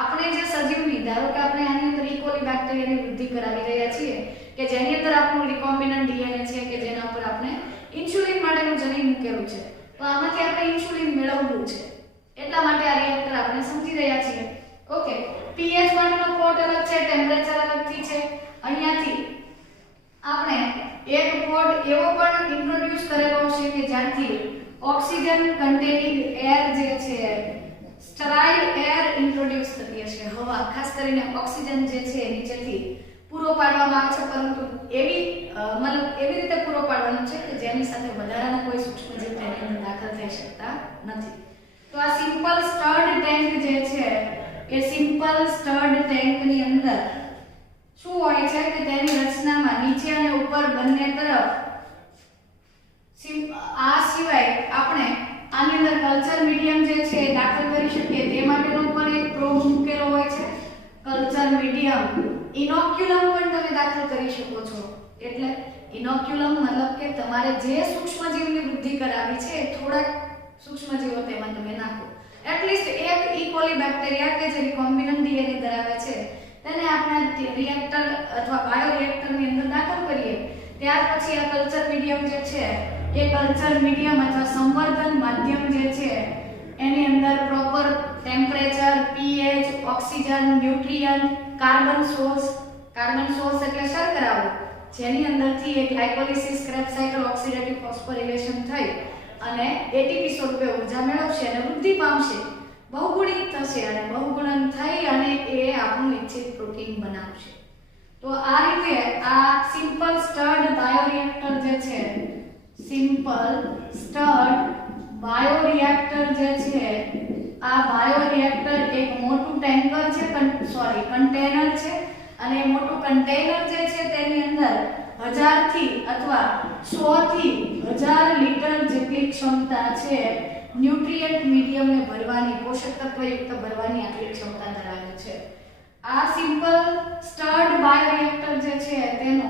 આપણે જે સજીવની, ધારો કે આપણે આની અંદર ઇકોલી બેક્ટેરિયાની વૃદ્ધિ કરાવી રહ્યા છીએ કે જેની અંદર આપણું રિકોમ્બિનન્ટ ડીએનએ છે કે જેના ઉપર આપણે ઇન્સ્યુલિન માટેનું જનીન મૂકેલું છે. તો આમાંથી આપણે ઇન્સ્યુલિન મેળવવું છે એટલા માટે આ રિએક્ટર આપણે સમજી રહ્યા છીએ. ઓકે, pH માટેનો પોર્ટ અલગ છે, ટેમ્પરેચર અલગથી છે. અહીંયાથી આપણે એક પોર્ટ એવો પણ ઇન્ટ્રોડ્યુસ કરેલો છે કે જ્યાંથી ઓક્સિજન કન્ટેનિંગ એર જે છે, સ્ટરાઇલ એર ઇન્ટ્રોડ્યુસ થતી હશે. હવા, ખાસ કરીને ઓક્સિજન જે છે નીચેથી પૂરો પાડવામાં આવે છે, પરંતુ એવી રીતે પૂરો પાડવાનો છે કે જેની સાથે વધારાના કોઈ સૂક્ષ્મજીવ તેની અંદર દાખલ થઈ શકતા નથી. તો આ સિમ્પલ સ્ટર્ડ ટેન્ક જે છે એ સિમ્પલ સ્ટર્ડ ટેન્કની અંદર શું હોય છે કે તેની રચનામાં નીચે અને ઉપર બંને તરફ આ સિવાય આપણે આની અંદર કલ્ચર મીડિયમ જે છે એ દાખલ કરી શકીએ તે માટેનો પણ એક પ્રોબ મૂકેલો હોય છે. કલ્ચર મીડિયમ, ઇનોક્યુલમ પણ તમે દાખલ કરી શકો છો. એટલે ઇનોક્યુલમ મતલબ કે તમારે જે સૂક્ષ્મજીવની વૃદ્ધિ કરાવી છે થોડાક સૂક્ષ્મજીવો તેમાં તમે નાખો. એટલીસ્ટ એક ઇકોલી બેક્ટેરિયા કે જે રિકોમ્બિનન્ટ ડીએનએ ધરાવે છે તેને આપણે રિએક્ટર અથવા બાયોરિએક્ટરની અંદર દાખલ કરીએ. ત્યાર પછી આ કલ્ચર મીડિયમ જે છે એ કલ્ચર મીડિયમ અથવા સંવર્ધન માધ્યમ જે છે એની અંદર proper temperature, pH, oxygen, nutrient, carbon source એટલે શર્કરાઓ જેની અંદરથી એક ગ્લાયકોલિસિસ ક્રેબ્સ સાયકલ ઓક્સિડેટિવ ફોસ્ફોરિલેશન થઈ અને એટીપી સ્વરૂપે ઉર્જા મેળવશે અને વૃદ્ધિ પામશે, બહુગુણિત થશે અને બહુગુણન થઈ અને એ આપણું ઇચ્છિત પ્રોટીન બનાવશે. તો આ રીતે આ સિમ્પલ સ્ટર્ડ બાયોરિએક્ટર જે છે, સિમ્પલ સ્ટર્ડ બાયોરિએક્ટર જે છે, આ બાયોરિએક્ટર એક મોટું ટેન્કર છે, કન્ટેનર છે અને એ મોટું કન્ટેનર જે છે તેની અંદર 1000 થી અથવા 100 થી 1000 લીટર જેટલી ક્ષમતા છે ન્યુટ્રિયન્ટ મીડિયમને ભરવાની, પોષક તત્વયુક્ત ભરવાની આટલી ક્ષમતા ધરાવે છે. આ સિમ્પલ સ્ટર્ડ બાયોરિએક્ટર જે છે તેનો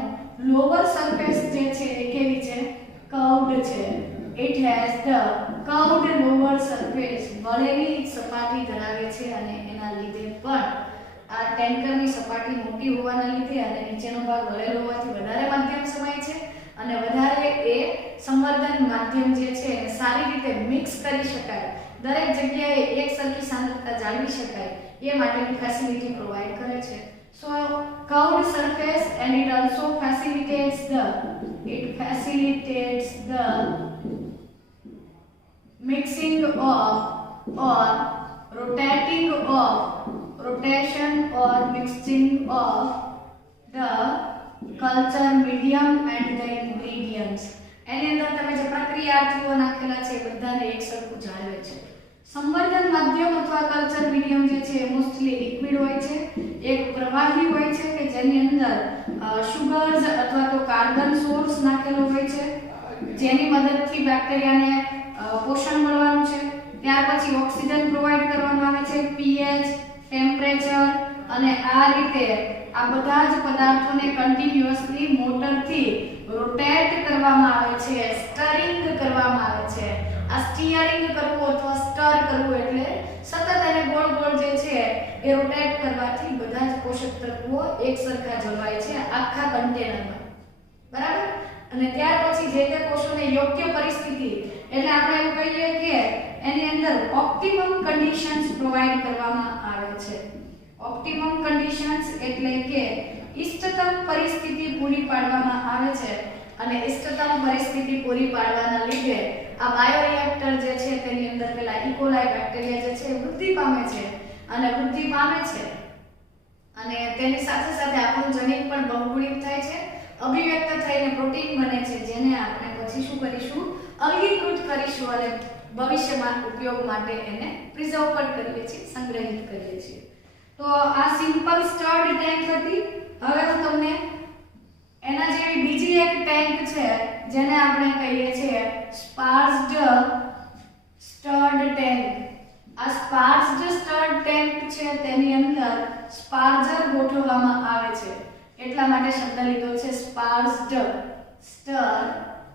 લોઅર સરફેસ જે છે એ કેવી છે? કર્વ્ડ છે. It has the curved lower surface, વળેલી સપાટી ધરાવે છે અને એના લીધે પણ આ ટેન્કરની સપાટી મોટી હોવાના લીધે અને નીચેનો ભાગ વળેલો હોવાથી વધારે માધ્યમ સમાય છે અને વધારે એ સંવર્ધન માધ્યમ જે છે એને સારી રીતે મિક્સ કરી શકાય, દરેક જગ્યાએ એક સરખી સાંદ્રતા જાળવી શકાય એ માટેની ફેસિલિટી પ્રોવાઈડ કરે છે. So curved surface and it also facilitates the mixing of or rotation or mixing of the culture medium and the ingredients. એની અંદર તમે જે પ્રક્રિયાર્થીઓ નાખેલા છે બધાને એક સરખું જાળવે છે. સંવર્ધન માધ્યમ અથવા કલ્ચર મીડિયમ જે છે મોસ્ટલી લિક્વિડ હોય છે, એક પ્રવાહી હોય છે કે જેની અંદર શુગર્સ અથવા તો કાર્બન સોર્સ નાખેલો હોય છે જેની મદદથી બેક્ટેરિયાને પોષણ મળવાનું છે. ત્યાર પછી ઓક્સિજન પ્રોવાઈડ કરવામાં આવે છે, પીએચ, ટેમ્પરેચર અને આ રીતે આ બધા જ પદાર્થોને કન્ટિન્યુઅસલી મોટરથી રોટેટ કરવામાં આવે છે, સ્ટરિંગ કરવામાં આવે છે. આ સ્ટીયરિંગ કરવું અથવા સ્ટર કરવું એટલે સતત એને ગોળ ગોળ જે છે એ રોટેટ કરવાથી બધા જ પોષક તત્વો એક સરખા જળવાય છે આખા કન્ટેનરમાં, બરાબર. અને ત્યાર પછી જે તે કોષોને યોગ્ય પરિસ્થિતિ એટલે આપણે એવું કહીએ કે એની અંદર ઓપ્ટિમમ કન્ડિશન્સ પ્રોવાઈડ કરવામાં આવે છે. ઓપ્ટિમમ કન્ડિશન્સ એટલે કે ઇષ્ટતમ પરિસ્થિતિ પૂરી પાડવામાં આવે છે અને ઇષ્ટતમ પરિસ્થિતિ પૂરી પાડવાના લીધે આ બાયોરિએક્ટર જે છે તેની અંદર પેલા ઇકોલાઈ બેક્ટેરિયા જે છે વૃદ્ધિ પામે છે અને વૃદ્ધિ પામે છે અને તેની સાથે સાથે આપણું જનીન પણ બહુગુણિત થાય છે, અભિવ્યક્ત થઈને પ્રોટીન બને છે જેને આપણે પછી શું કરીશું? અલગીકૃત કરીશું અને ભવિષ્યમાં ઉપયોગ માટે એને પ્રિઝર્વ પણ કરીએ છીએ, સંગ્રહિત કરીએ છીએ. તો આ સિમ્પલ સ્ટર્ડ ટેન્ક હતી. હવે હું તમને એના જેવી બીજી એક ટેન્ક છે જેને આપણે કહીએ છીએ સ્પાર્સ્ડ સ્ટર્ડ ટેન્ક. આ સ્પાર્સ્ડ સ્ટર્ડ ટેન્ક છે તેની અંદર સ્પાર્જર ગોઠવવામાં આવે છે એટલા માટે શબ્દ લીધો છે સ્પાર્સ્ડ સ્ટર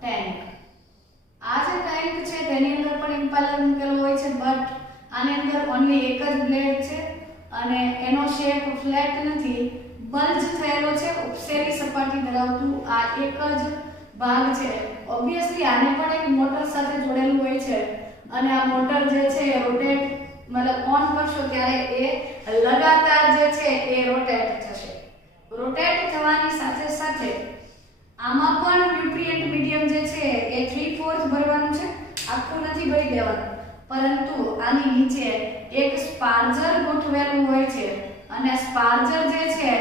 ટેન્ક. આ જે ટેન્ક છે તેની અંદર પણ ઇમ્પેલર મૂકેલો હોય છે બટ આની અંદર ઓન્લી એક જ બ્લેડ છે અને એનો શેપ ફ્લેટ નથી, બલ્જ થયેલો છે, ઉપસેલી સપાટી ધરાવતું આ એક જ ભાગ છે. ઓબ્વિયસલી આને પણ એક મોટર સાથે જોડેલું હોય છે અને આ મોટર જે છે એ રોટેટ મતલબ ઓન કરશો ત્યારે એ લગાતાર જે છે એ રોટેટ થશે. રોટેટ થવાની સાથે સાથે આમાં પણ ન્યુટ્રિયન્ટ મીડિયમ જે છે એ 3/4 ભરવાનું છે, આખું નથી ભરી દેવાનું, પરંતુ આની નીચે એક સ્પાર્જર ગોઠવેલું હોય છે અને સ્પાર્જર જે છે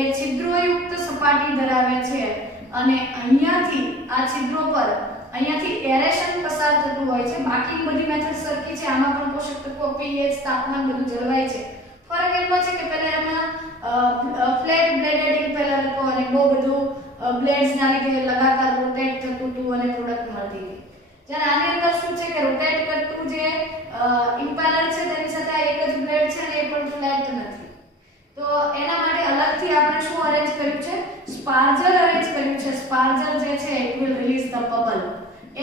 એ છિદ્રોયુક્ત સપાટી ધરાવે છે અને અહીંયાથી આ છિદ્રો પર અહીંયાથી એરેશન પસાર થતું હોય છે. બાકી બધી મેથડ સરખી છે, આમાં પણ પોષક તત્વો, પીએચ, તાપમાન બધું જળવાય છે. ફરક એટલો છે કે પહેલા એમાં ફ્લેટ બ્લેડેડ ઇમ્પેલર હતો અને બહુ બધું બ્લેડ્સ ના લીધે લગાતાર રોટેટ થતું હતું અને પ્રોડક્ટ મળતી હતી. જ્યારે આની અંદર શું છે કે રોટેટ કરતું જે ઇમ્પેલર છે તેની સાથે એક જ બ્લેડ છે અને એ પણ ફ્લેટ નથી. તો એના માટે અલગથી આપણે શું અરેન્જ કર્યું છે? સ્પાર્જર અરેન્જ કર્યું છે. સ્પાર્જર જે છે it will release the bubble,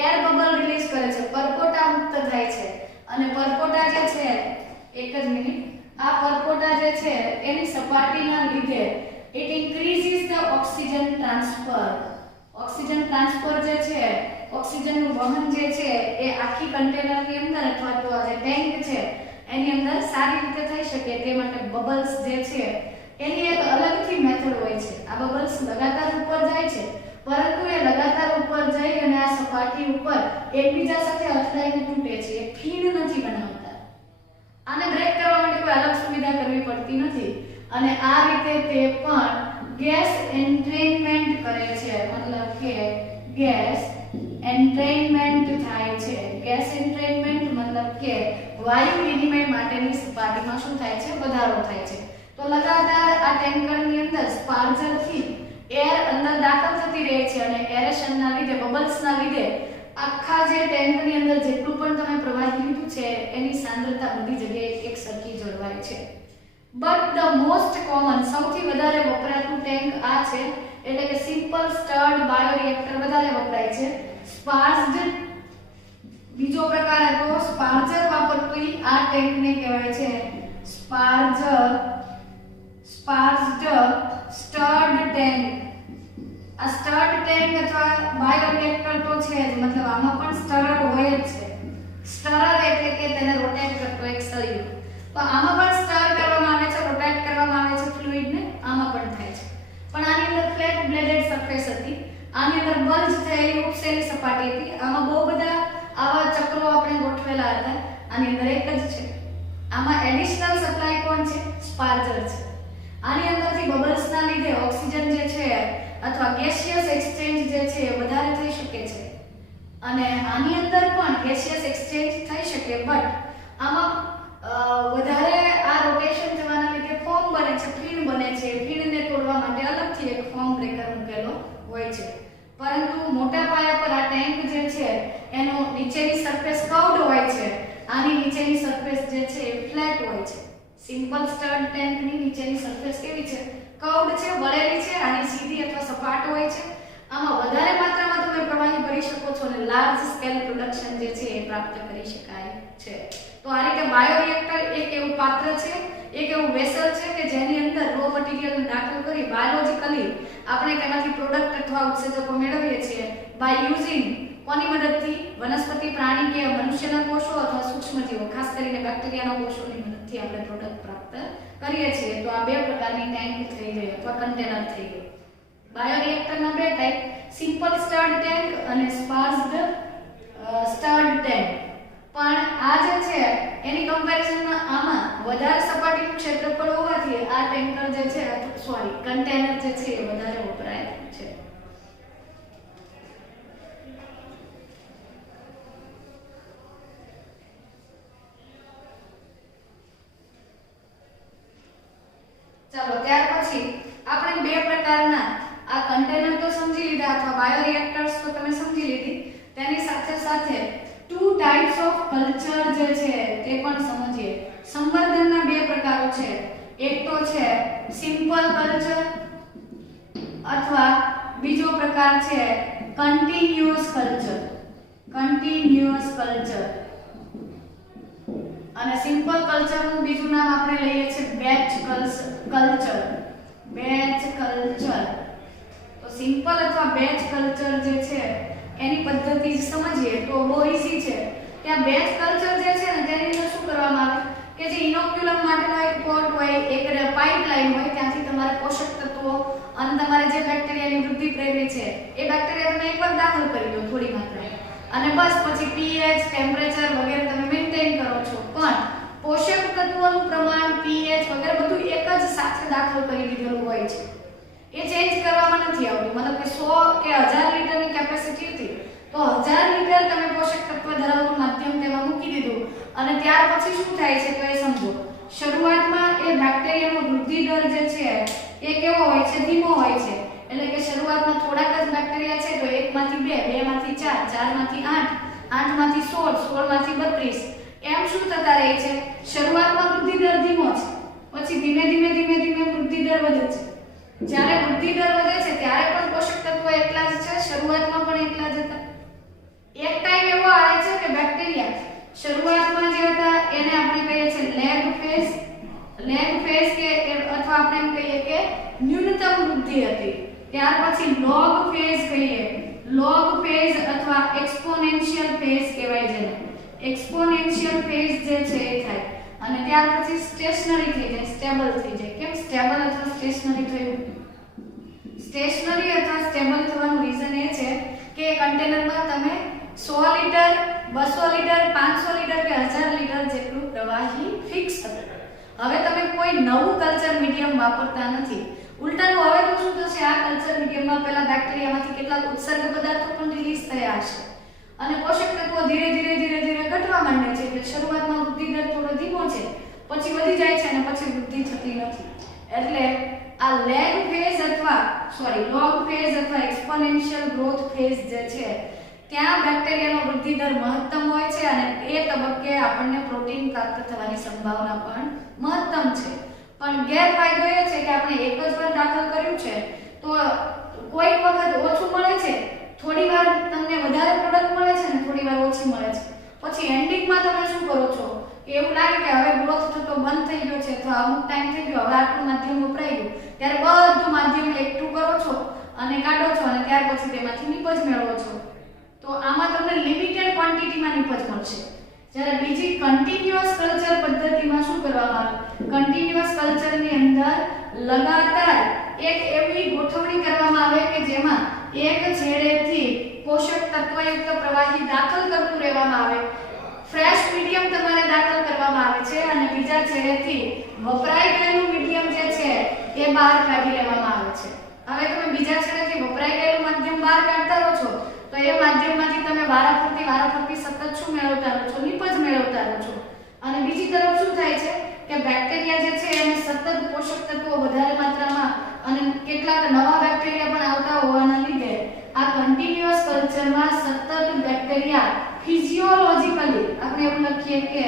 air bubble release કરે છે, પરપોટા મુક્ત થાય છે અને પરપોટા જે છે એક જ મિનિટ, આ પરપોટા જે છે એની સપાટીના લીધે it increases the oxygen transfer. Oxygen transfer જે છે, ઓક્સિજનનું વહન જે છે એ આખી કન્ટેનરની અંદર અથવા તો આ જે ટેન્ક છે એની અંદર સારી રીતે થઈ શકે તે માટે બબલ્સ જે છે એની એક અલગથી મેથડ હોય છે. આ બબલ્સ લગાતાર ઉપર જાય છે, પરંતુ એ લગાતાર ઉપર જઈ અને આ સપાટી ઉપર એકબીજા સાથે અથડાઈને તૂટે છે. એ ફીણ નથી બનાવતા. આને બ્રેક કરવા માટે કોઈ અલગ સુવિધા કરવી પડતી નથી અને આ રીતે તે પણ ગેસ એન્ટ્રેનમેન્ટ કરે છે. મતલબ કે ગેસ એન્ટ્રેનમેન્ટ થાય છે. ગેસ એન્ટ્રેનમેન્ટ મતલબ કે વાયુ વિનિમય માટેની સપાટીમાં શું થાય છે? વધારો થાય છે. તો લગાતાર આ ટેન્કરની અંદર સ્પાર્જરથી એર અંદર દાખલ થતી રહે છે અને એરેશનના લીધે, બબલ્સના લીધે આખા જે ટેન્કની અંદર જેટલું પણ તમે પ્રવાહી લીધું છે એની સાંદ્રતા બધી જગ્યાએ એક સરખી જળવાય છે. બટ ધ મોસ્ટ કોમન, સૌથી વધારે વપરાતું ટેન્ક આ છે, એટલે કે સિમ્પલ સ્ટર્ડ બાયોરિએક્ટર વધારે વપરાય છે. સ્પાર્જ્ડ બીજો પ્રકાર હતો સ્પાર્જર વાપરતી આ ટેન્કને કહેવાય છે સ્પાર્જ્ડ સ્ટર્ડ ટેન્ક. આ સ્ટર્ડ ટેન્ક અથવા બાયોરિએક્ટર તો છે જ, મતલબ આમાં પણ સ્ટરર હોય જ છે. સ્ટરર એટલે કે તેને રોટેટ કરતો એક સળિયો. તો આમાં પણ સ્ટર કરવામાં આવે છે, રોટેટ કરવામાં આવે છે ફ્લુઇડને, આમાં પણ થાય છે. પણ આની અંદર ફ્લેટ બ્લેડેડ સરફેસ હતી, આની અંદર બલ્જ થયેલી ઉપસેલી સપાટી હતી. આમાં બહુ બધા આવા ચક્રો આપણે ગોઠવેલા હતા. આની અંદર એક જ છે. આમાં એડિશનલ સપ્લાય કોણ છે? સ્પાર્જર છે. આની અંદરથી બબલ્સના લીધે ઓક્સિજન જે છે અથવા ગેસિયસ એક્સચેન્જ જે છે એ વધારે થઈ શકે છે અને આની અંદર પણ ગેસિયસ એક્સચેન્જ થઈ શકે, બટ આમાં વધારે આ રોટેશન થવાના લીધે ફોર્મ બને છે, ફીણ બને છે. ફીણને તોડવા માટે અલગથી એક ફોર્મ બ્રેકર મૂકેલો હોય છે. પરંતુ મોટા પાયા પર આ ટેન્ક જે છે એનો નીચેની સરફેસ કર્વડ હોય છે, આની નીચેની સરફેસ જે છે એ ફ્લેટ હોય છે. સિમ્પલ સ્ટર્ડ ટેન્કની નીચેની સરફેસ કેવી છે? કર્વડ છે, વળેલી છે. આની સીધી અથવા સપાટ હોય છે. આમાં વધારે માત્રામાં તમે પ્રવાહી ભરી શકો છો અને લાર્જ સ્કેલ પ્રોડક્શન જે છે એ પ્રાપ્ત કરી શકાય છે. તો આ રીતે બાયોરિએક્ટર એક એવું પાત્ર છે, એક એવું વેસલ છે કે જેની અંદર રો મટીરીયલ દાખલ કરી બાયોલોજીકલી આપણે તેમાંથી પ્રોડક્ટ અથવા ઉત્સેચકો મેળવીએ છીએ બાય યુઝિંગ કોની મદદથી? વનસ્પતિ, પ્રાણી કે મનુષ્યના કોષો અથવા સૂક્ષ્મજીવો, ખાસ કરીને બેક્ટેરિયાના કોષોની મદદથી આપણે પ્રોડક્ટ પ્રાપ્ત કરીએ છીએ. તો આ બે પ્રકારની ટેન્ક થઈ ગઈ અથવા કન્ટેનર થઈ ગઈ. બાયોરિએક્ટરના બે ટાઈપ, સિમ્પલ સ્ટર્ડ ટેન્ક અને સ્પાર્જ્ડ સ્ટર્ડ ટેન્ક. પણ આ જે છે એની કમ્પેરિઝનમાં આમાં વધારે સપાટીનું ક્ષેત્રફળ હોવાથી આ ટેન્કર જે છે કન્ટેનર જે છે એ વધારે વપરાય છે. ચાલો ત્યાર પછી આપણે બે પ્રકારના આ કન્ટેનર તો સમજી લીધા અથવા બાયોરિએક્ટર્સ તો તમે સમજી લીધી, તેની સાથે સાથે ટુ ટાઇપ્સ ઓફ કલ્ચર જે છે તે પણ સમજીએ. સંવર્ધનના બે પ્રકારો છે. એક તો છે સિમ્પલ કલ્ચર અથવા બીજો પ્રકાર છે કન્ટિન્યુઅસ કલ્ચર. કન્ટિન્યુઅસ કલ્ચર અને સિમ્પલ કલ્ચરનું બીજું નામ આપણે લઈએ છીએ બેચ કલ્ચર. Batch culture. તો સિમ્પલ અથવા બેચ કલ્ચર જે છે એની પદ્ધતિ સમજીએ તો બહુ ઈઝી છે. ત્યાં બેચ કલ્ચર જે છે ને તેની અંદર શું કરવામાં આવે કે જે ઇનોક્યુલમ માટેનો એક પોટ હોય, એક પાઇપલાઇન હોય, ત્યાંથી તમારે પોષક તત્વો અને તમારે જે બેક્ટેરિયાની વૃદ્ધિ પ્રેરવી છે એ બેક્ટેરિયા તમે એકવાર દાખલ કરી દો થોડી માત્રામાં અને બસ પછી pH, ટેમ્પરેચર વગેરે તમે મેન્ટેન કરો છો. પણ પોષક તત્વોનું પ્રમાણ, pH વગેરે બધું એક જ સાથે દાખલ કરી દીધેલું હોય છે. એ ચેન્જ કરવામાં નથી આવતું. મતલબ કે 100 કે 1000 લીટરની કેપેસિટી હતી તો 1000 લીટર તમે પોષક તત્વ ધરાવતું માધ્યમ તેમાં મૂકી દીધું અને ત્યાર પછી શું થાય છે તો એ સમજો. શરૂઆતમાં એ બેક્ટેરિયાનો વૃદ્ધિ દર જે છે એ કેવો હોય છે? ધીમો હોય છે. એટલે કે શરૂઆતમાં થોડાક જ બેક્ટેરિયા છે તો 1 માંથી 2, 2 માંથી 4, 4 માંથી 8, 8 માંથી 16, 16 માંથી 32 એમ શું થતા રહે છે? શરૂઆતમાં વૃદ્ધિ દર ધીમો છે, પછી ધીમે ધીમે વૃદ્ધિ દર વધે છે. જ્યારે વૃદ્ધિ દર વધે છે ત્યારે પણ પોષક તત્વો એકલા જ છે, શરૂઆતમાં પણ એકલા જ હતા. એક ટાઈમ એવો આવે છે કે બેક્ટેરિયા શરૂઆતમાં જે હતા એને આપણે કહીએ છીએ લેગ ફેઝ કે અથવા આપણે એમ કહીએ કે ન્યૂનતમ વૃદ્ધિ હતી. ત્યાર પછી લોગ ફેઝ કહીએ, લોગ ફેઝ અથવા એક્સપોનેન્શિયલ ફેઝ કહેવાય છે. એક્સપોનેન્શિયલ ફેઝ જે છે એ થાય અને ત્યાર પછી સ્ટેશનરી થઈ જાય, સ્ટેબલ થઈ જાય. કેમ સ્ટેબલ અથવા સ્ટેશનરી થયું? સ્ટેશનરી અથવા સ્ટેબલ થવાનું રીઝન એ છે કે એ કન્ટેનરમાં તમે 100 લીટર 200 લીટર 500 લીટર કે 1000 લીટર જેટલું પ્રવાહી ફિક્સ હતું. હવે તમે કોઈ નવું કલ્ચર મીડિયમ વાપરતા નથી. ઉલટાનું હવે તો શું થશે, આ કલ્ચર મીડિયમમાં પેલા બેક્ટેરિયામાંથી કેટલાક ઉત્સર્ગ પદાર્થો પણ રિલીઝ થયા હશે અને પોષક તત્વો ધીરે ધીરે ઘટવા માંડે છે. એટલે શરૂઆતમાં વૃદ્ધિ દર થોડો ધીમો છે, પછી વધી જાય છે અને પછી વૃદ્ધિ થતી નથી. એટલે આ લોગ ફેઝ અથવા એક્સપોનેન્શિયલ ગ્રોથ ફેઝ જે છે ત્યાં બેક્ટેરિયાનો વૃદ્ધિ દર મહત્તમ હોય છે અને એ તબક્કે આપણને પ્રોટીન પ્રાપ્ત થવાની સંભાવના પણ મહત્તમ છે. પણ ગેરફાયદો એ છે કે આપણે એક જ વાર દાખલ કર્યું છે તો કોઈક વખત ઓછું મળે છે, થોડી વાર તમને વધારે પ્રોડક્ટ મળે છે અને થોડી વાર ઓછી મળે છે. પછી એન્ડિંગમાં તમે શું કરો છો કે એવું લાગે કે હવે ગ્રોથ થતો બંધ થઈ ગયો છે અથવા અમુક ટાઈમ થઈ ગયો, હવે આટલું માધ્યમ વપરાઈ ગયું, ત્યારે બધું માધ્યમ એકઠું કરો છો અને કાઢો છો અને ત્યાર પછી તેમાંથી નિપજ મેળવો છો. તો આમાં તમને લિમિટેડ ક્વોન્ટિટીમાં નિપજ મળશે. જ્યારે બીજી કન્ટિન્યુઅસ કલ્ચર પદ્ધતિમાં શું કરવામાં આવે, કન્ટિન્યુઅસ કલ્ચરની અંદર લગાતાર એક એવી ગોઠવણી કરવામાં આવે કે જેમાં એક છેડેથી પોષક તત્વયુક્ત પ્રવાહી દાખલ કરતું રહેવામાં આવે, ફ્રેશ મીડિયમ તમારે દાખલ કરવામાં આવે છે અને બીજા છેડેથી વપરાઈ ગયેલું મીડિયમ જે છે એ બહાર કાઢી લેવામાં આવે છે. હવે તમે બીજા છેડેથી વપરાઈ ગયેલું માધ્યમ બહાર કાઢતા રહો છો તો એ માધ્યમમાંથી તમે વારાફરતી સતત શું મેળવતા રહો છો, નિપજ મેળવતા રહો છો. અને બીજી તરફ શું થાય છે કે બેક્ટેરિયા જે છે એને સતત પોષક તત્વો વધારે માત્રામાં અને કેટલાક નવા બેક્ટેરિયા પણ આવતા હોવાના લીધે આ કન્ટિન્યુઅસ કલ્ચરમાં સતત બેક્ટેરિયા ફિઝિયોલોજીકલી, આપણે એવું લખીએ કે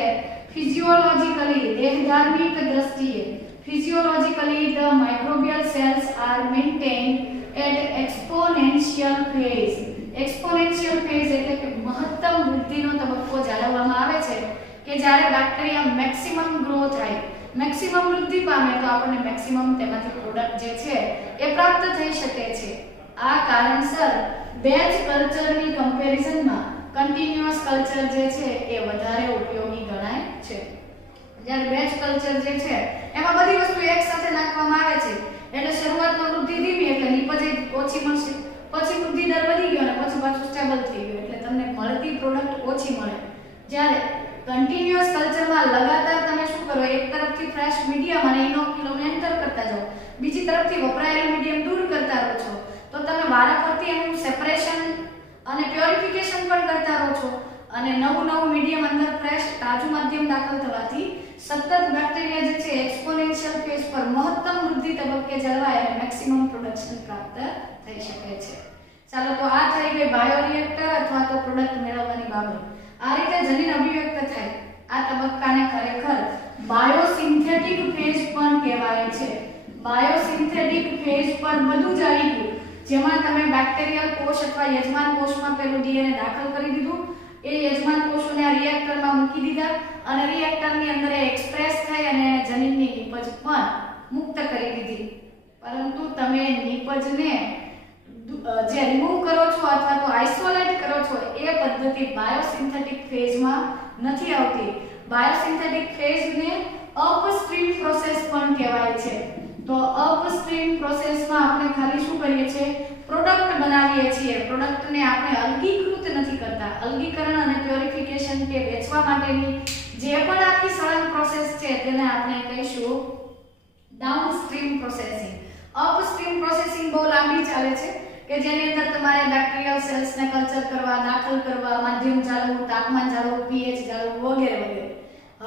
ફિઝિયોલોજીકલી દેહધાર્મિક દ્રષ્ટિએ physiologically the microbial cells are maintained at exponential phase. exponential phase એટલે કે મહત્તમ વૃદ્ધિનો તબક્કો જાળવવામાં આવે છે કે જ્યારે બેક્ટેરિયા મેક્સિમમ ગ્રો થાય, મેક્સિમમ વૃદ્ધિ પામે તો આપણને મેક્સિમમ તેમાંથી પ્રોડક્ટ જે છે એ પ્રાપ્ત થઈ શકે છે. આ કારણસર બેચ કલ્ચરની કમ્પેરિઝનમાં કન્ટિન્યુઅસ કલ્ચર જે છે એ વધારે ઉપયોગી ગણાય છે. જ્યારે બેચ કલ્ચર જે છે એમાં બધી વસ્તુ એક સાથે નાખવામાં આવે છે એટલે શરૂઆતમાં વૃદ્ધિ ધીમી એટલે નિપજ ઓછી મળશે, પછી વૃદ્ધિ દર વધી ગયો અને પછી પાછું સ્ટેબલ થઈ ગયું એટલે તમને મળતી પ્રોડક્ટ ઓછી મળે. જ્યારે કન્ટિન્યુઅસ કલ્ચરમાં લગાતાર તમે શું કરો, એક તરફથી ફ્રેશ મીડિયમ અને ઇનોક્યુલમને એન્ટર કરતા જાઓ, બીજી તરફથી વપરાયેલું મીડિયમ દૂર કરતા રહો છો, તો તમે વારાફરતી એનું સેપરેશન અને પ્યોરિફિકેશન પણ કરતા રહો છો અને નવું મીડિયમ અંદર ફ્રેશ તાજું માધ્યમ દાખલ થવાથી સતત બેક્ટેરિયા જે છે એક્સપોનેન્શિયલ ફેઝ પર મહત્તમ વૃદ્ધિ તબક્કે જળવાય અને મેક્સિમમ પ્રોડક્શન પ્રાપ્ત થઈ શકે છે. ચાલો તો આ થઈ ગઈ બાયોરિએક્ટર અથવા તો પ્રોડક્ટ મેળવવાની બાબત. આ રીતે જનીન અભિવ્યક્ત થાય આ તબક્કાને ખરેખર બાયોસિન્થેટિક ફેઝ પણ કહેવાય છે. બાયોસિન્થેટિક ફેઝ પર બધું જ આવી ગયું, જેમાં તમે બેક્ટેરિયલ કોષ અથવા યજમાન કોષમાં પેલું ડીએનએ દાખલ કરી દીધું, એ યજમાન કોષોને આ રિએક્ટરમાં મૂકી દીધા અને રિએક્ટરની અંદર એક્સપ્રેસ થઈ અને જનીનની નિપજ પણ મુક્ત કરી દીધી. પરંતુ તમે નિપજને જે રિમૂવ કરો છો અથવા તો આઇસોલેટ કરો છો એ પદ્ધતિ બાયોસિન્થેટિક ફેઝમાં નથી આવતી. બાયોસિન્થેટિક ફેઝને અપસ્ટ્રીમ પ્રોસેસ પણ કહેવાય છે. તો અપસ્ટ્રીમ પ્રોસેસમાં આપણે ખાલી શું કરીએ છીએ, પ્રોડક્ટ બનાવીએ છીએ. પ્રોડક્ટને આપણે અલગીકૃત નથી કરતા. અલગીકરણ અને પ્યોરિફિકેશન કે વેચવા માટેની જે પણ આખી સળંગ પ્રોસેસ છે તેને આપણે કહીશું ડાઉનસ્ટ્રીમ પ્રોસેસિંગ. અપસ્ટ્રીમ પ્રોસેસિંગ બહુ લાંબી ચાલે છે કે જેની અંદર તમારે બેક્ટેરિયલ સેલ્સને કલ્ચર કરવા, દાખલ કરવા, માધ્યમ જાળવવું, તાપમાન જાળવવું, pH જાળવવું વગેરે વગેરે.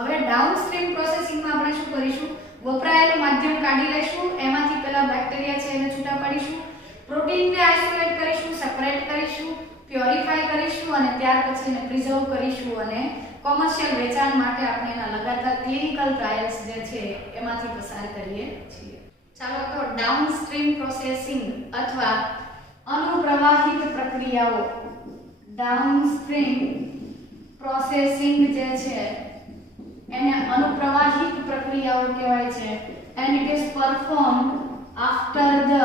હવે ડાઉનસ્ટ્રીમ પ્રોસેસિંગમાં આપણે શું કરીશું, વપરાયેલું માધ્યમ કાઢી લઈશું, એમાંથી પેલા બેક્ટેરિયા છે એને છૂટા પાડીશું, પ્રોટીનને આઇસોલેટ કરીશું, સેપરેટ કરીશું, પ્યોરિફાઈ કરીશું અને ત્યાર પછી એને પ્રિઝર્વ કરીશું અને કોમર્શિયલ વેચાણ માટે આપણે એના લગાતાર ક્લિનિકલ ટ્રાયલ્સ જે છે એમાંથી પસાર કરીએ છીએ. ચાલો તો ડાઉનસ્ટ્રીમ પ્રોસેસિંગ અથવા અનુપ્રવાહિત પ્રક્રિયાઓ, ડાઉનસ્ટ્રીમ પ્રોસેસિંગ જે છે એને અનુપ્રવાહિત પ્રક્રિયાઓ કહેવાય છે. and it is performed after the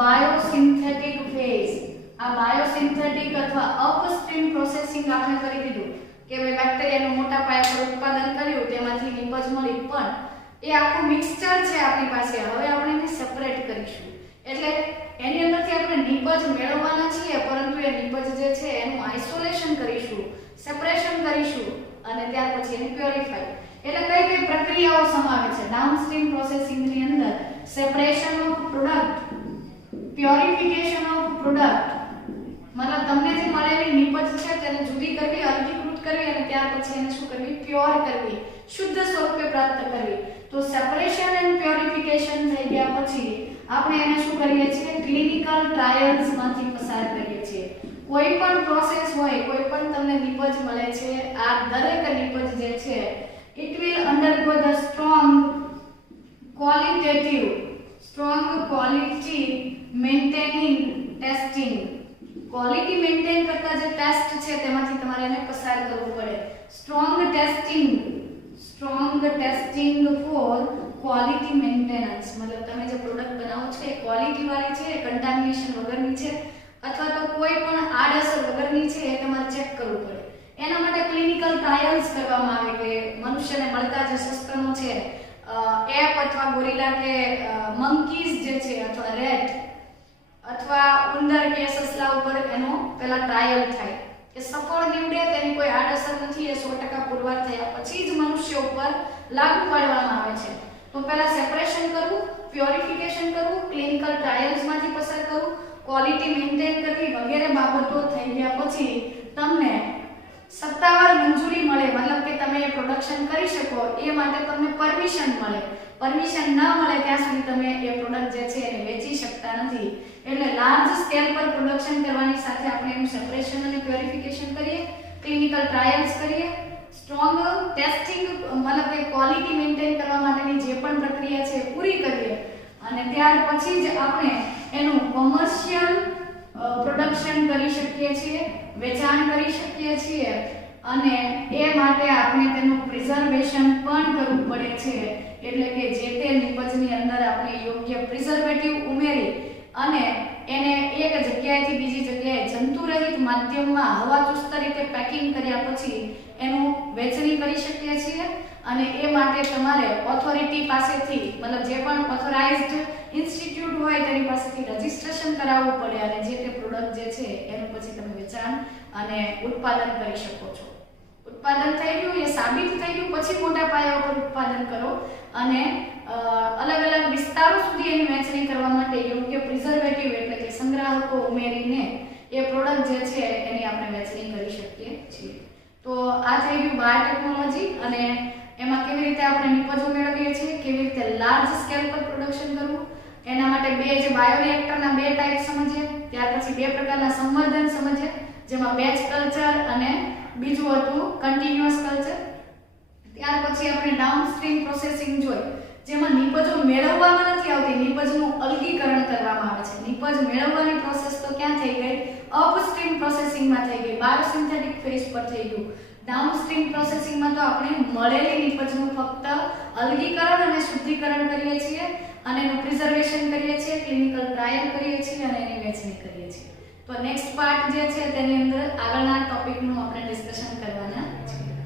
biosynthetic phase. આ બાયોસિન્થેટિક અથવા અપસ્ટ્રીમ પ્રોસેસિંગ આપણે કરી દીધું કે ભાઈ બેક્ટેરિયાનું મોટા પાયા પર ઉત્પાદન કર્યું, તેમાંથી નિપજ મળી, પણ એ આખું મિક્સચર છે આપણી પાસે. હવે આપણે એને સેપરેટ કરીશું. એટલે એની અંદરથી આપણે નિપજ મેળવવાના છીએ, પરંતુ એ નિપજ જે છે એનું આઇસોલેશન કરીશું, સેપરેશન કરીશું અને ત્યાર પછી એને પ્યોરિફાઈ. એટલે કઈ કઈ પ્રક્રિયાઓ સમાવે છે ડાઉનસ્ટ્રીમ પ્રોસેસિંગ ની અંદર? Separation of product, purification of product, મતલબ તમને જે મળેલી નિપજ છે તેને જુદી કરવી, અલગીકૃત કરવી અને ત્યાર પછી એને શું કરવી? પ્યોર કરવી, શુદ્ધ સ્વરૂપે પ્રાપ્ત કરવી. તો સેપરેશન એન્ડ પ્યોરિફિકેશન થઈ ગયા પછી આપણે એને શું કરીએ છીએ? ક્લિનિકલ ટ્રાયલ્સ માંથી પસાર કરીએ છીએ. કોઈ પણ પ્રોસેસ હોય, કોઈ પણ તમને નિપજ મળે છે, આ દરેક નિપજ જે છે it will undergo the strong quality maintaining testing. Quality maintain કરતા જે ટેસ્ટ છે તેમાંથી તમારે એને પસાર કરવું પડે. Strong testing for quality maintenance, મતલબ તમે જે પ્રોડક્ટ બનાવો છો એ ક્વોલિટી વાળી છે, કન્ટામિનેશન વગરની છે અથવા તો કોઈ પણ આડઅસર વગરની છે એ તમારે ચેક કરવું પડે. એના માટે ક્લિનિકલ ટ્રાયલ્સ કરવામાં આવે કે મનુષ્યને મળતા જે સસ્તનો છે, એપ અથવા ગોરિલા કે મંકીઝ જે છે અથવા રેટ અથવા ઉંદર કે સસલા ઉપર એનો પહેલા ટ્રાયલ થાય કે સફળ નીવડે, તેની કોઈ આડઅસર નથી, એ 100% પુરવાર થયા પછી જ મનુષ્ય ઉપર લાગુ પાડવામાં આવે છે. તો પહેલા સેપરેશન કરવું, પ્યોરિફિકેશન કરવું, ક્લિનિકલ ટ્રાયલ્સમાંથી પસાર કરવું, ક્વોલિટી મેન્ટેન કરવી વગેરે બાબતો થઈ ગયા પછી તમને સત્તાવાર મંજૂરી મળે, મતલબ કે તમે એ પ્રોડક્શન કરી શકો એ માટે તમને પરમિશન મળે. પરમિશન ન મળે ત્યાં સુધી તમે એ પ્રોડક્ટ જે છે એને વેચી શકતા નથી. એટલે લાર્જ સ્કેલ પર પ્રોડક્શન કરવાની સાથે આપણે એનું સેપરેશન અને પ્યોરિફિકેશન કરીએ, ક્લિનિકલ ટ્રાયલ્સ કરીએ, સ્ટ્રોંગ ટેસ્ટિંગ મતલબ કે ક્વોલિટી મેન્ટેન કરવા માટેની જે પણ પ્રક્રિયા છે પૂરી કરીએ અને ત્યાર પછી જ આપણે એનું કોમર્શિયલ પ્રોડક્શન કરી શકીએ છીએ, વેચાણ કરી શકીએ છીએ અને એ માટે આપણે તેનું પ્રિઝર્વેશન પણ કરવું પડે છે. એટલે કે જે તે નિપજની અંદર આપણે યોગ્ય પ્રિઝર્વેટિવ ઉમેરી અને એને એક જગ્યાએથી બીજી જગ્યાએ જંતુરહિત માધ્યમમાં હવાચુસ્ત રીતે પેકિંગ કર્યા પછી એનું વેચણી કરી શકીએ છીએ. અને એ માટે તમારે ઓથોરિટી પાસેથી મતલબ જે પણ ઓથોરાઇઝ્ડ ઇન્સ્ટિટ્યૂટ હોય તેની પાસેથી રજિસ્ટ્રેશન કરાવવું પડે અને જે તે પ્રોડક્ટ જે છે એનું પછી તમે વેચાણ અને ઉત્પાદન કરી શકો છો. ઉત્પાદન થઈ ગયું, એ સાબિત થઈ ગયું પછી મોટા પાયા પર ઉત્પાદન કરો અને અલગ અલગ વિસ્તારો સુધી એની વેચણી કરવા માટે યોગ્ય પ્રિઝર્વેટિવ એટલે કે સંગ્રાહકો ઉમેરીને એ પ્રોડક્ટ જે છે એની આપણે વેચણી કરી શકીએ છીએ. તો આ થઈ ગયું બાયોટેકનોલોજી અને એમાં કેવી રીતે આપણે નિપજો મેળવીએ છીએ, કેવી રીતે લાર્જ સ્કેલ પર પ્રોડક્શન કરવું. એના માટે બે જે બાયોરિએક્ટરના બે ટાઈપ સમજીએ, ત્યાર પછી બે પ્રકારના સંવર્ધન સમજીએ જેમાં બેચ કલ્ચર અને બીજું હતું કન્ટિન્યુઅસ કલ્ચર. ત્યાર પછી આપણે ડાઉનસ્ટ્રીમ પ્રોસેસિંગ જોઈ જેમાં નિપજો મેળવવામાં નથી આવતી, નિપજનું અલગીકરણ કરવામાં આવે છે. નિપજ મેળવવાની પ્રોસેસ તો ક્યાં થઈ ગઈ? અપસ્ટ્રીમ પ્રોસેસિંગમાં થઈ ગઈ, બાયોસિન્થેટિક ફેઝ પર થઈ ગયું. ડાઉનસ્ટ્રીમ પ્રોસેસિંગમાં તો આપણે મળેલી નિપજનું ફક્ત અલગીકરણ અને શુદ્ધિકરણ કરીએ છીએ અને એનું પ્રિઝર્વેશન કરીએ છીએ, ક્લિનિકલ ટ્રાયલ કરીએ છીએ અને એની વેચણી કરીએ છીએ. તો નેક્સ્ટ પાર્ટ જે છે તેની અંદર આગળના ટોપિકનું આપણે ડિસ્કશન કરવાના